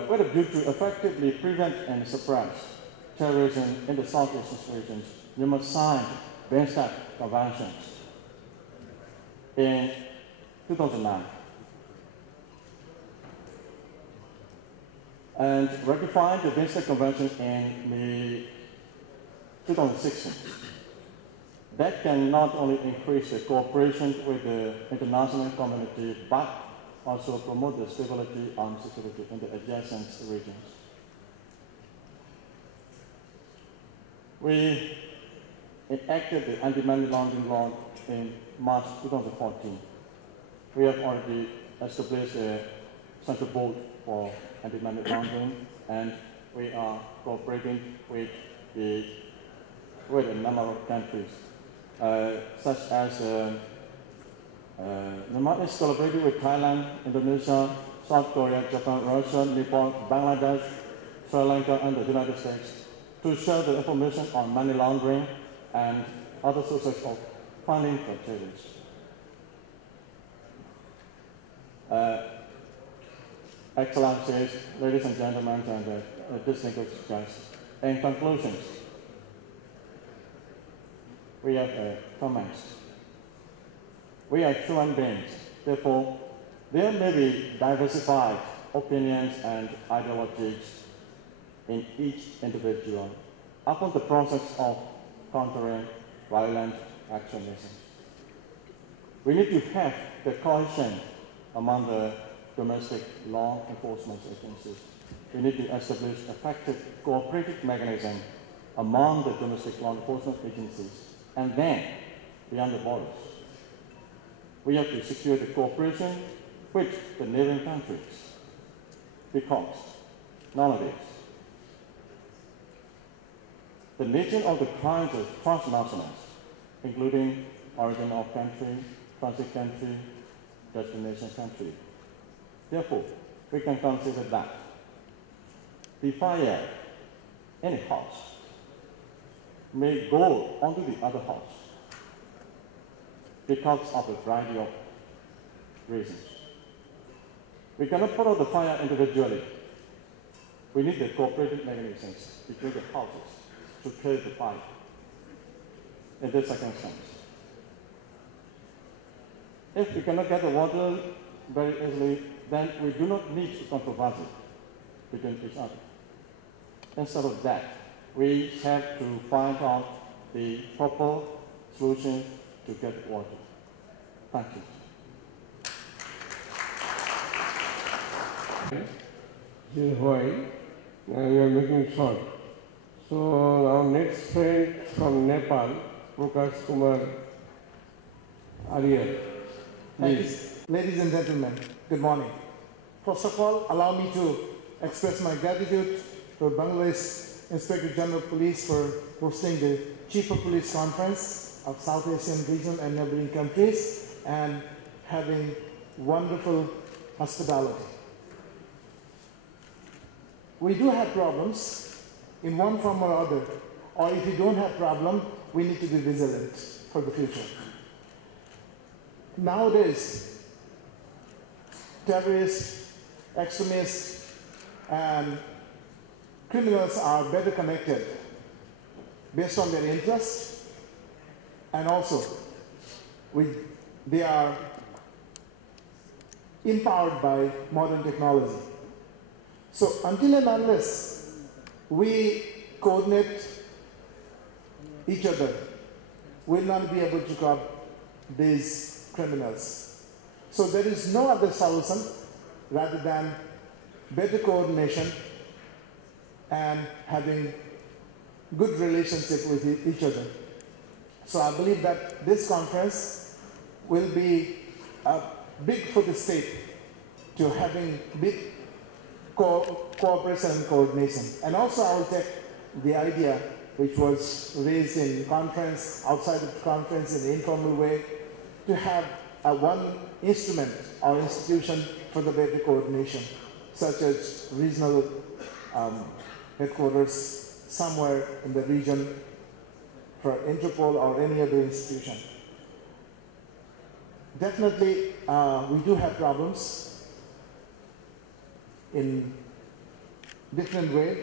With a view to effectively prevent and suppress terrorism in the Southeast regions, Myanmar signed Benstack Conventions in 2009 and ratified the Benstack Convention in May 2016. That can not only increase the cooperation with the international community, but also promote the stability and security in the adjacent regions. We enacted the anti-money laundering law in March 2014. We have already established a central board for anti-money laundering, and we are cooperating with a number of countries, such as Myanmar is collaborating with Thailand, Indonesia, South Korea, Japan, Russia, Nepal, Bangladesh, Sri Lanka, and the United States to share the information on money laundering and other sources of funding for terrorists. Excellencies, ladies and gentlemen, and distinguished guests, in conclusions, we have comments. We are human beings, therefore, there may be diversified opinions and ideologies in each individual upon the process of countering violent extremism. We need to have the cohesion among the domestic law enforcement agencies. We need to establish effective cooperative mechanism among the domestic law enforcement agencies, and then beyond the borders. We have to secure the cooperation with the neighboring countries, because nowadays the nature of the crimes is transnational, including origin of country, transit country, destination country. Therefore, we can consider that the fire in a house may go onto the other house because of a variety of reasons. We cannot put out the fire individually. We need the cooperative mechanisms between the houses to kill the fire in this circumstance. If we cannot get the water very easily, then we do not need to controversy between each other. Instead of that, we have to find out the proper solution to get water. Thank you. This is why we are making it short. So our next friend from Nepal, Prakash Kumar Arya. Please. Ladies and gentlemen, good morning. First of all, allow me to express my gratitude to Bangladesh Inspector General of Police for hosting the Chief of Police Conference of South Asian region and neighboring countries and having wonderful hospitality. We do have problems in one form or other, or if we don't have problem, we need to be vigilant for the future. Nowadays, terrorists, extremists, and criminals are better connected based on their interests, and also they are empowered by modern technology. So until and unless we coordinate each other, we'll not be able to curb these criminals. So there is no other solution rather than better coordination and having good relationship with each other. So I believe that this conference will be big for the state to having big cooperation and coordination. And also I will take the idea which was raised in conference, outside of the conference in an informal way, to have one instrument or institution for the better coordination, such as regional headquarters somewhere in the region for Interpol or any other institution. Definitely, we do have problems in different way,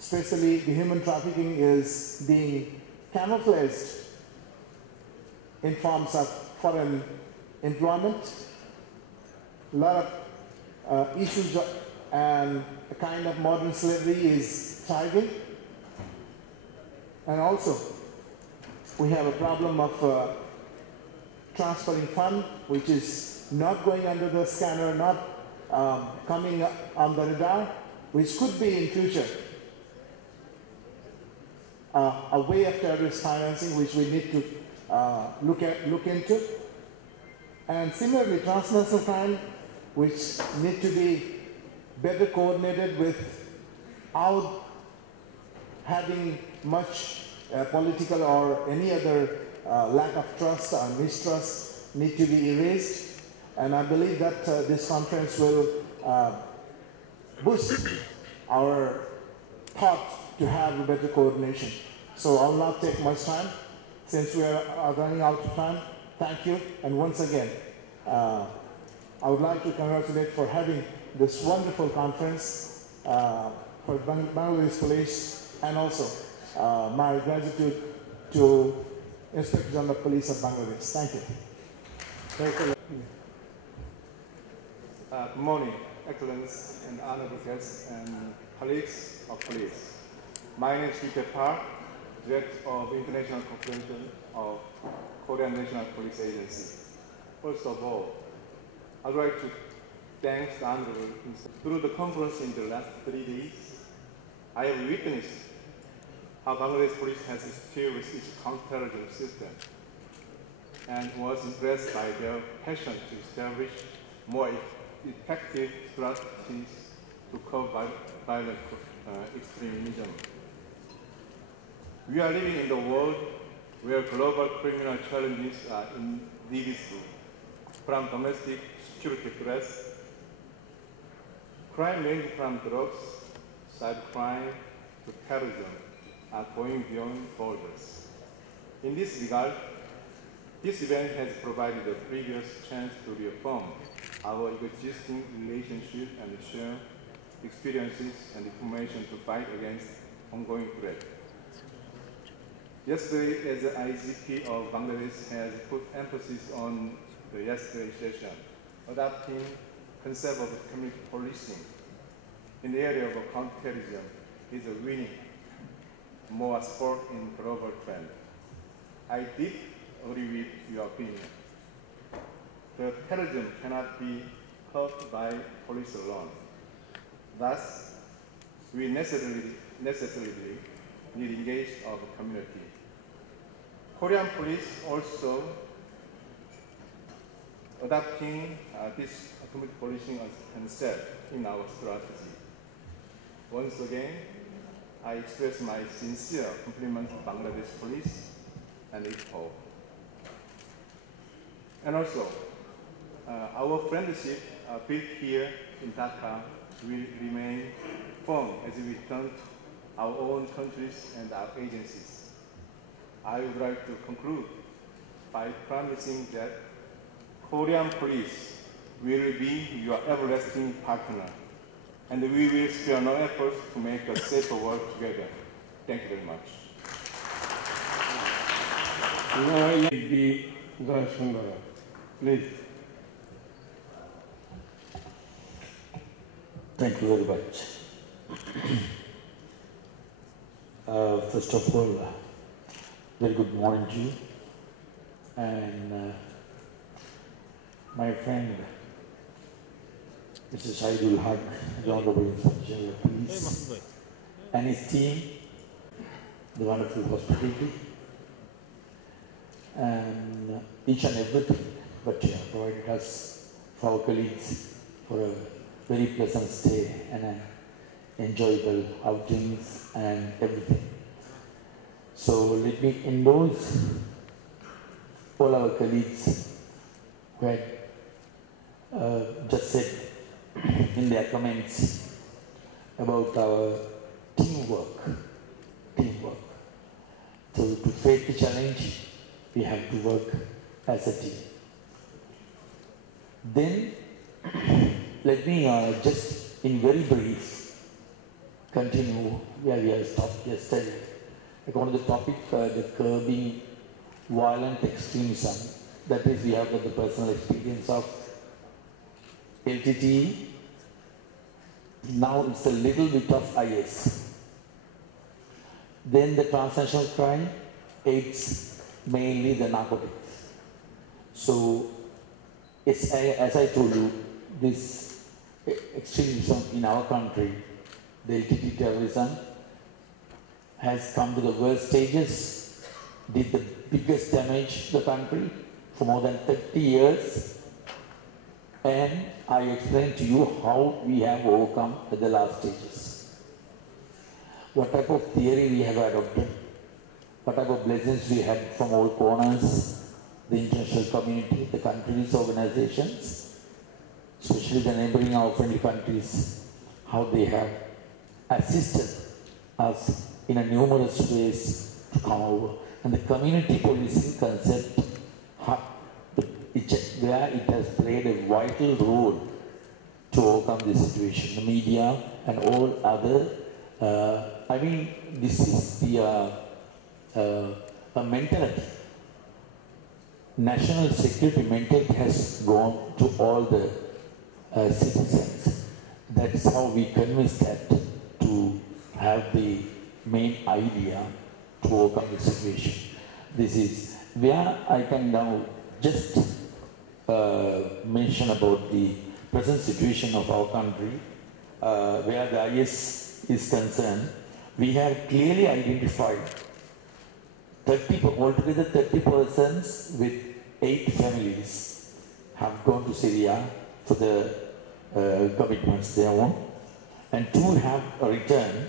especially the human trafficking is being camouflaged in forms of foreign employment. A lot of issues and a kind of modern slavery is thriving. And also, we have a problem of transferring fund, which is not going under the scanner, not coming on the radar, which could be in future a way of terrorist financing, which we need to look into. And similarly, transnational crime, which need to be better coordinated without having much political or any other lack of trust or mistrust, need to be erased. And I believe that this conference will boost our thought to have a better coordination. So I will not take much time since we are running out of time. Thank you. And once again, I would like to congratulate for having this wonderful conference for Bangladesh Police, and also my gratitude to Inspector General of Police of Bangladesh. Thank you. Thank you. Good morning, Excellence and honorable guests and colleagues of police. My name is Peter Park, Director of International Cooperation of Korean National Police Agency. First of all, I'd like to thank the honorable. Through the conference in the last 3 days, I have witnessed how Bangladesh police has established its counterterrorism system and was impressed by their passion to establish more effective strategies to curb violent extremism. We are living in the world where global criminal challenges are indivisible, from domestic security threats, crime ranging from drugs, cybercrime to terrorism are going beyond borders. In this regard, this event has provided a previous chance to reaffirm our existing relationship and share experiences and information to fight against ongoing threats. Yesterday, as the IGP of Bangladesh has put emphasis on the yesterday session, adopting concept of community policing in the area of counterterrorism is a winning more support in global trend. I did agree with your opinion. The terrorism cannot be helped by police alone. Thus, we necessarily need engage of community. Korean police also adopting this community policing concept in our strategy. Once again, I express my sincere compliment to Bangladesh police and its whole. And also, our friendship built here in Dhaka will remain firm as we turn to our own countries and our agencies. I would like to conclude by promising that Korean police will be your everlasting partner, and we will spare no effort to make a safer world together. Thank you very much. Now, the Sundara, please. Thank you very much. First of all, very good morning to you. And my friend, Mr. Shahidul Haq, the Honorable Inspector General of Police, and his team, the wonderful hospitality, and each and everything but provided us for our colleagues for a very pleasant stay and enjoyable outings and everything. So let me endorse all our colleagues who had just said in their comments about our teamwork. So to face the challenge, we have to work as a team. Then let me just in very brief continue where we have stopped yesterday. According to the topic, the curbing violent extremism. That is, we have got the personal experience of LTT. Now it's a little bit of IS. Then the transnational crime, it's mainly the narcotics. So it's, as I told you, this extremism in our country, the LTT terrorism, has come to the worst stages, did the biggest damage to the country for more than 30 years. And I explained to you how we have overcome at the last stages. What type of theory we have adopted, what type of blessings we had from all corners, the international community, the countries, organizations, especially the neighboring our friendly countries, how they have assisted us in a numerous ways to come over. And the community policing concept, where it has played a vital role to overcome this situation. The media and all other, I mean, this is the a mentality. National security mentality has gone to all the citizens. That's how we convince that to have the main idea to overcome the situation. This is where I can now just mention about the present situation of our country, where the IS is concerned. We have clearly identified altogether 30 persons with 8 families have gone to Syria for the commitments they own, and 2 have returned.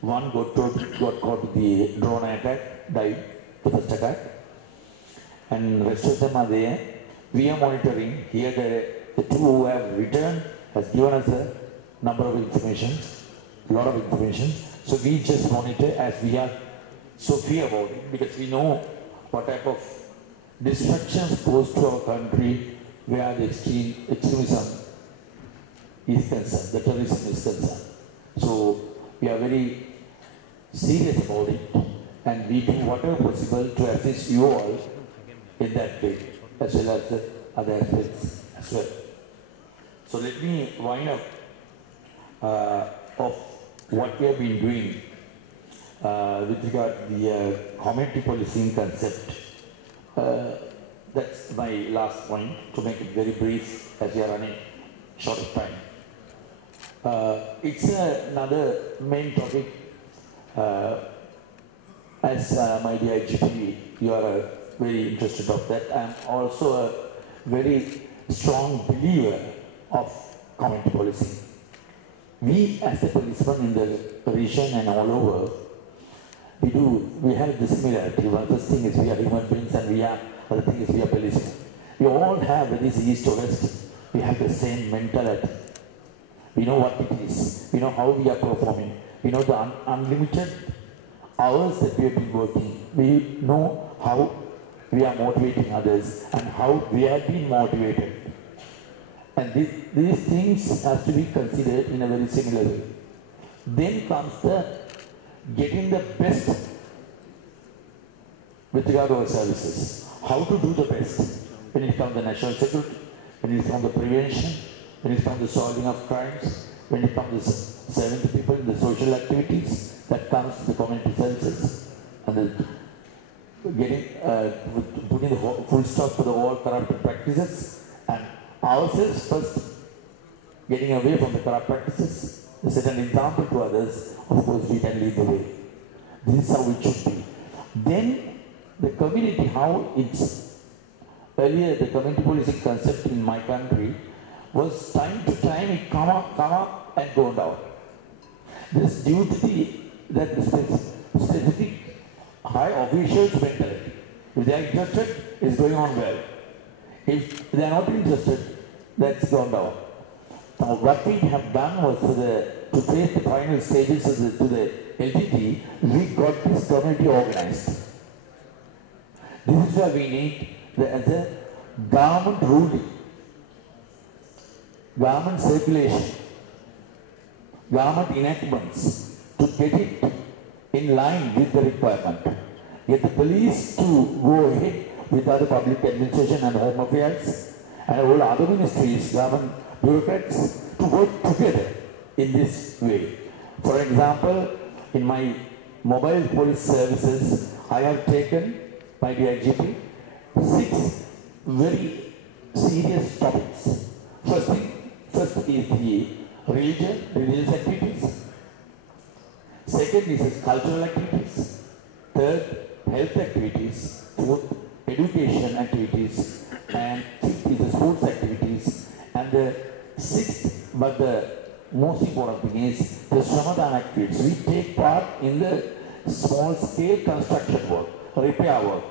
One got caught the drone attack, died, the first attack, and the rest of them are there. We are monitoring. Here the 2 who have returned has given us a number of information, a lot of information. So we just monitor as we are so fear about it, because we know what type of destructions goes to our country where the extremism is concerned, the terrorism is concerned. So we are very serious about it, and we do whatever possible to assist you all in that way, as well as the other aspects as well. So let me wind up of what we have been doing with regard to the community policing concept. That's my last point, to make it very brief as we are running short time. It's another main topic. As my dear IGP, you are very interested of that. I'm also a very strong believer of community policing. We as a policeman in the region and all over, we have the similarity. One first thing is we are human beings and other thing is we are policemen. We all have, whether it's east or west, we have the same mentality. We know what it is. We know how we are performing. We know the unlimited hours that we have been working. We know how we are motivating others and how we have been motivated. And these things have to be considered in a very similar way. Then comes the getting the best with regard to our services. How to do the best when it comes to national security, when it comes to prevention, when it comes to solving of crimes, when it comes to serving the people in the social activities, that comes to the community services, and putting the full stop for the all corrupt practices, and ourselves first getting away from the corrupt practices, set an example to others. Of course, we can lead the way. This is how it should be. Then the community, how it's earlier the community policing concept in my country was time to time it come up and go down. This due to that specific high officials mentality. If they are interested, it's going on well. If they are not interested, that's gone down. Now what we have done was to face the final stages to the LGT, we got this community organized. This is why we need the government ruling, government circulation, government enactments to get it in line with the requirement. Get the police to go ahead with other public administration and home affairs and all other ministries, government bureaucrats to work together in this way. For example, in my mobile police services, I have taken, my dear IGP, 6 very serious topics. First is the religious activities. Second is cultural activities. Third, health activities. Fourth, education activities. And fifth is the sports activities. And the sixth, but the most important thing is the Shramadhan activities. We take part in the small scale construction work, repair work,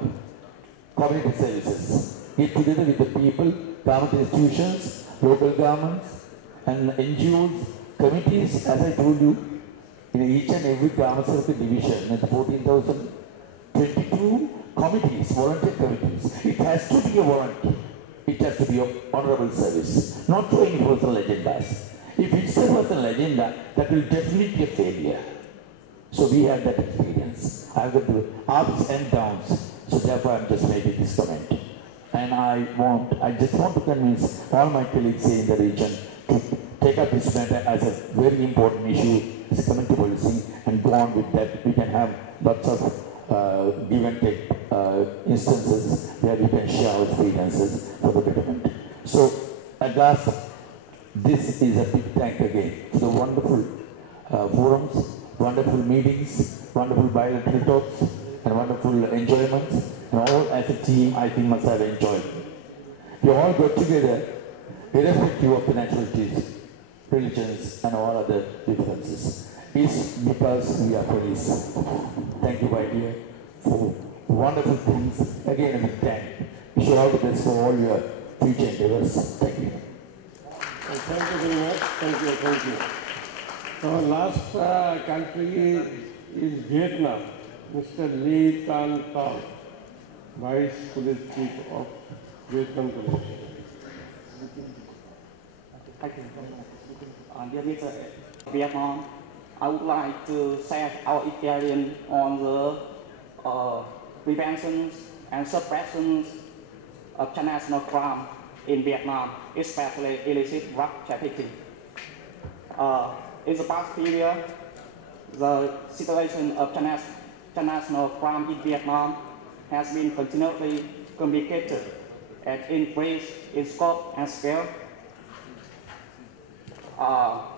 community services. Get together with the people, government institutions, local governments, and NGOs, committees, as I told you, in each and every government circle division, in 14,022 committees, volunteer committees. It has to be a volunteer. It has to be an honorable service, not for any personal agendas. If it's a personal agenda, that will definitely be a failure. So we have that experience. I've got the ups and downs. So therefore I'm just making this comment. And I just want to convince all my colleagues here in the region to take up this matter as a very important issue, as community policing, and go on with that. We can have lots of give and take instances where we can share our experiences for the betterment. So at last, this is a big thank again for the wonderful forums, wonderful meetings, wonderful bilateral talks, and wonderful enjoyments. And all as a team, I think, must have enjoyed. We all got together, irrespective of the nationalities, religions, and all other differences. It's because we are police. Thank you, my dear, for wonderful things. Again, a big thank. Wish you all the best for all your future endeavors. Thank you. Thank you very much. Thank you. Our last country is Vietnam. Mr. Lee Tan Tao, Vice Police Chief of Vietnam Police. Dear Mr. Vietnam, I would like to share our experience on the prevention and suppression of transnational crime in Vietnam, especially illicit drug trafficking. In the past period, the situation of transnational crime in Vietnam has been continually complicated and increased in scope and scale.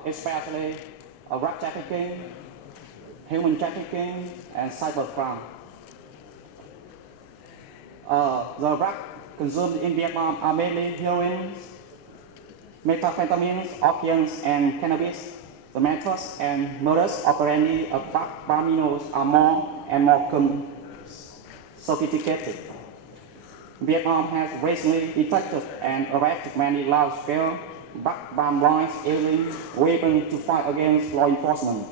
especially drug trafficking, human trafficking, and cybercrime. The drugs consumed in Vietnam are mainly heroin, methamphetamines, opiates, and cannabis. The methods and modus operandi of drug criminals are more and more sophisticated. Vietnam has recently detected and arrested many large-scale drug bomb using weapons to fight against law enforcement.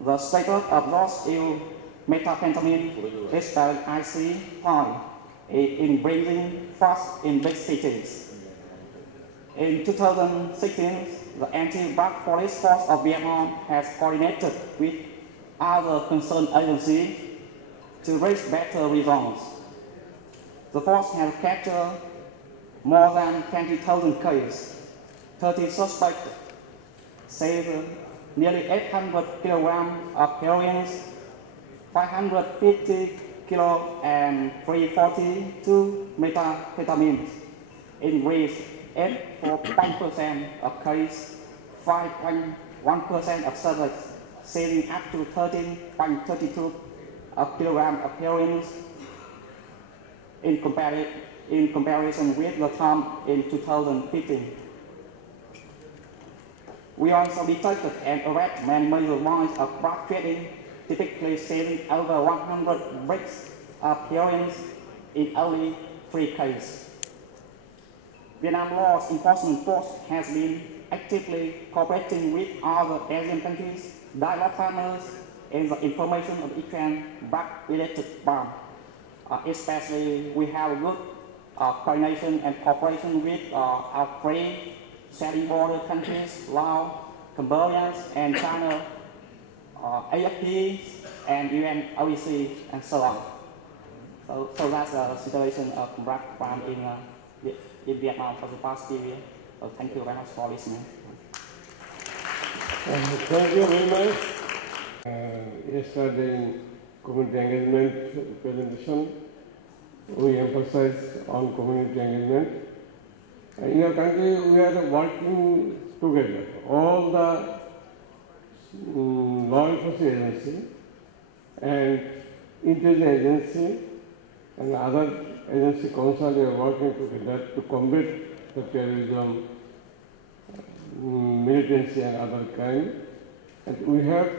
The status of those ill methamphetamine is very high in bringing fast in big cities. In 2016, the anti-drug police force of Vietnam has coordinated with other concerned agencies to reach better results. The force has captured more than 20,000 cases, 30 suspects, seized nearly 800 kilograms of heroin, 550 kilo and 342 methamphetamines, in which 8.5% of cases, 5.1% of subjects, seizing up to 13.32 kilograms of heroin in comparison with the time in 2015. We also detected and arrested many major lines of drug trading, typically selling over 100 bricks of heroin in only 3 cases. Vietnam law enforcement force has been actively cooperating with other Asian countries, dialogue partners, in the information of exchange drug-related bomb. Especially, we have good coordination and cooperation with our three sharing border countries, Laos, Cambodia, and China, AFP, and UNODC, and so on. So that's the situation of drug crime in Vietnam for the past few years. Thank you very much for listening. Thank you very much. Yesterday in community engagement presentation, we emphasized on community engagement. In our country, we are working together. All the law enforcement agency and intelligence agency and other agency concerned are working together to combat the terrorism, militancy and other crime. And we have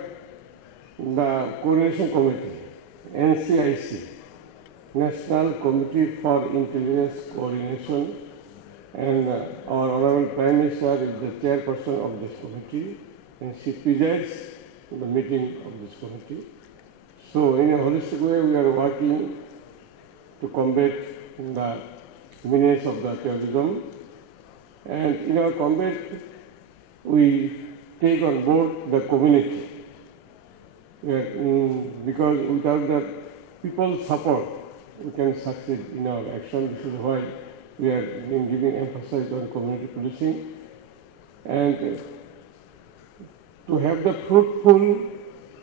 the Coordination Committee, NCIC, National Committee for Intelligence Coordination, and our Honorable Prime Minister is the chairperson of this committee, and she presides the meeting of this committee. So in a holistic way, we are working to combat the menace of the terrorism. And in our combat, we take on board the community. Because without the people's support, we can succeed in our action. This is why we are giving emphasis on community policing. And to have the fruitful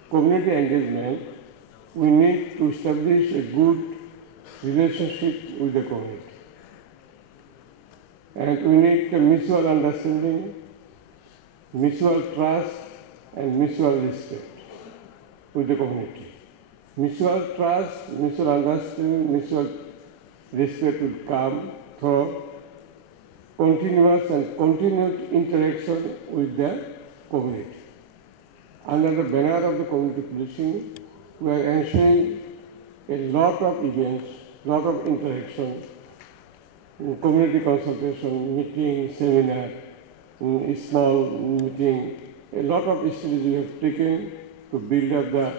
community engagement, we need to establish a good relationship with the community. And we need a mutual understanding, mutual trust, and mutual respect with the community. Mutual trust, mutual understanding, mutual respect will come through continuous and continued interaction with the community. Under the banner of the community policing, we are ensuring a lot of events, lot of interaction, community consultation, meeting, seminar, small meeting, a lot of issues we have taken to build up the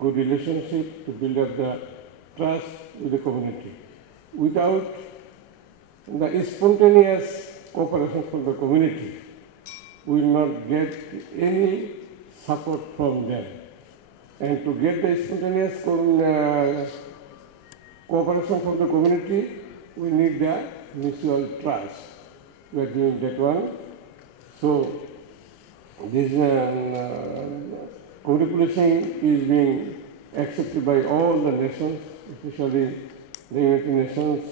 good relationship, to build up the trust with the community. Without the spontaneous cooperation from the community, we will not get any support from them. And to get the spontaneous cooperation from the community, we need the mutual trust. We are doing that one. So this community policing is being accepted by all the nations, especially the United Nations.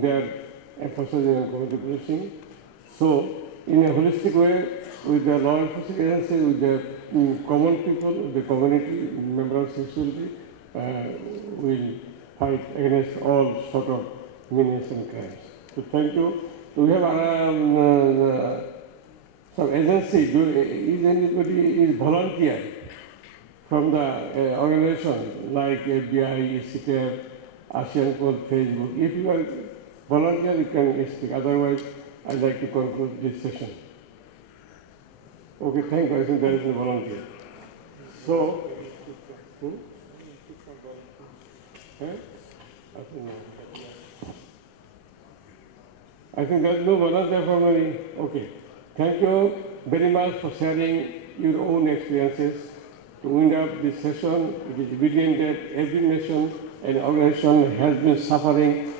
They are emphasizing on community policing. So, in a holistic way, with the law enforcement agency, with the common people, with the community, members of society, will fight against all sort of menace and crimes. So thank you. So we have some agency, is anybody is volunteer from the organization like FBI, CTF, ASEAN Code, Facebook. If you are volunteer, you can speak. Otherwise, I'd like to conclude this session. Okay, thank you. I think there is a volunteer. So, I think there is no volunteer for me. Okay. Thank you very much for sharing your own experiences. To wind up this session, it is evident that every nation and organization has been suffering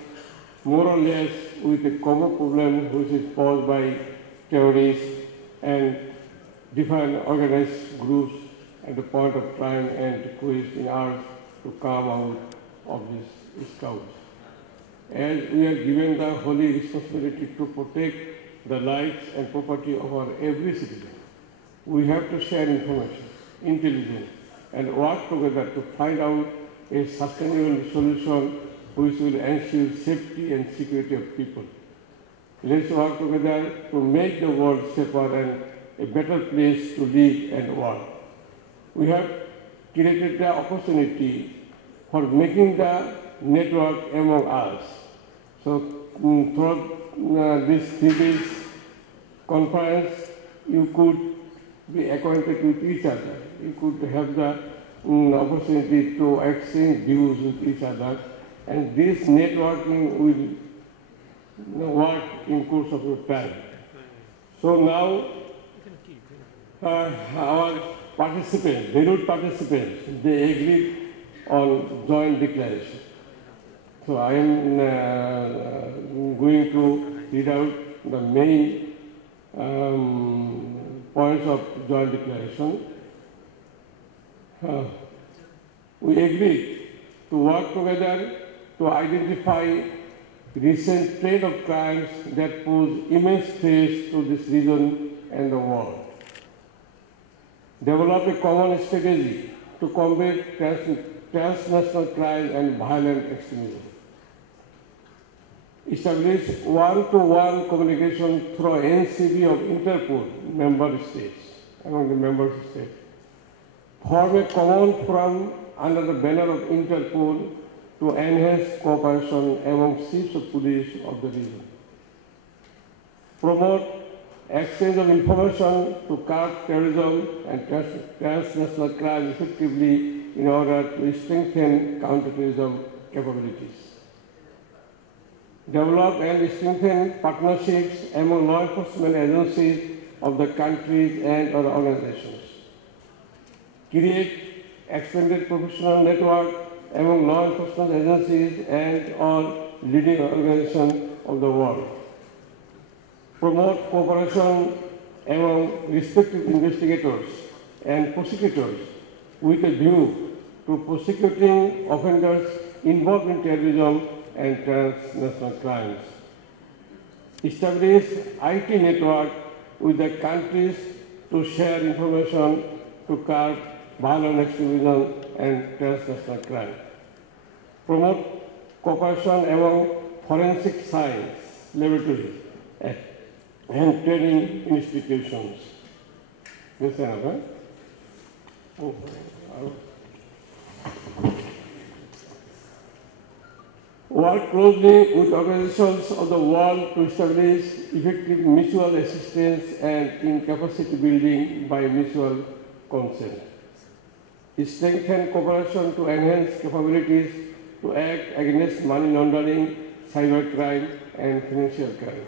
more or less with a common problem which is posed by terrorists and different organized groups at the point of crime and request in ours to come out of this scourge. As we are given the holy responsibility to protect the lives and property of our every citizen, we have to share information, intelligence, and work together to find out a sustainable solution which will ensure safety and security of people. Let's work together to make the world safer and a better place to live and work. We have created the opportunity for making the network among us. So through this 3 days conference, you could be acquainted with each other. You could have the opportunity to exchange views with each other, and this networking will work in course of your time. So now, our participants, valued participants, they agreed on joint declaration. So I am going to read out the main points of joint declaration. We agreed to work together to identify recent trend of crimes that pose immense threats to this region and the world. Develop a common strategy to combat transnational crime and violent extremism. Establish one-to-one communication through NCB of Interpol member states, among the member states. Form a common forum under the banner of Interpol to enhance cooperation among chiefs of police of the region. Promote exchange of information to curb terrorism and transnational crime effectively in order to strengthen counterterrorism capabilities. Develop and strengthen partnerships among law enforcement agencies of the countries and other organizations. Create expanded professional network among law enforcement agencies and or leading organizations of the world. Promote cooperation among respective investigators and prosecutors with a view to prosecuting offenders involved in terrorism and transnational crimes. Establish IT network with the countries to share information to curb violent extremism and transnational crime. Promote cooperation among forensic science laboratories and training institutions. Yes, sir. Work closely with organizations of the world to establish effective mutual assistance and in capacity building by mutual consent. Strengthen cooperation to enhance capabilities to act against money laundering, cybercrime, and financial crime.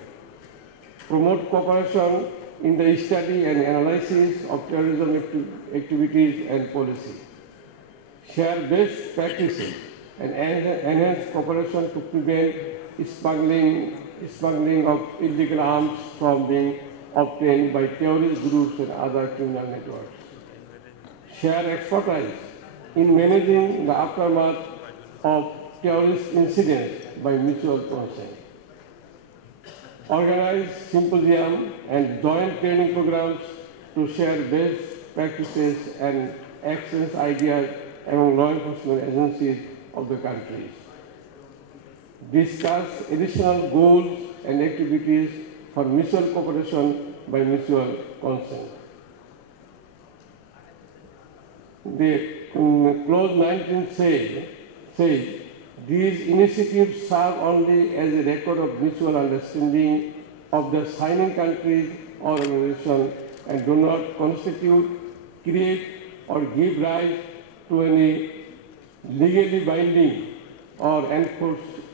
Promote cooperation in the study and analysis of terrorism activities and policy. Share best practices and enhance cooperation to prevent smuggling of illegal arms from being obtained by terrorist groups and other criminal networks. Share expertise in managing the aftermath of terrorist incidents by mutual consent. organize symposium and joint training programs to share best practices and exchange ideas among law enforcement agencies of the countries. Discuss additional goals and activities for mutual cooperation by mutual consent. The clause 19 says, these initiatives serve only as a record of mutual understanding of the signing countries or organization and do not constitute, create, or give rise to any legally binding or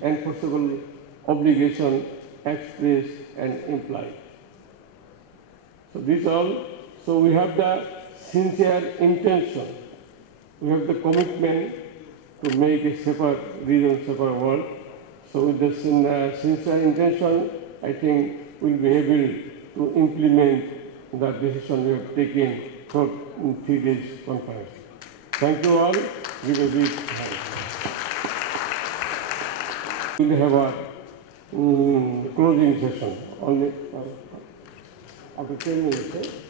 enforceable obligation expressed and implied. So this all, so we have the sincere intention, we have the commitment to make a safer region, safer world. So with the sincere intention, I think we'll be able to implement the decision we have taken for 3 days conference. Thank you all. Give a big hand. We'll have a closing session only after 10 minutes.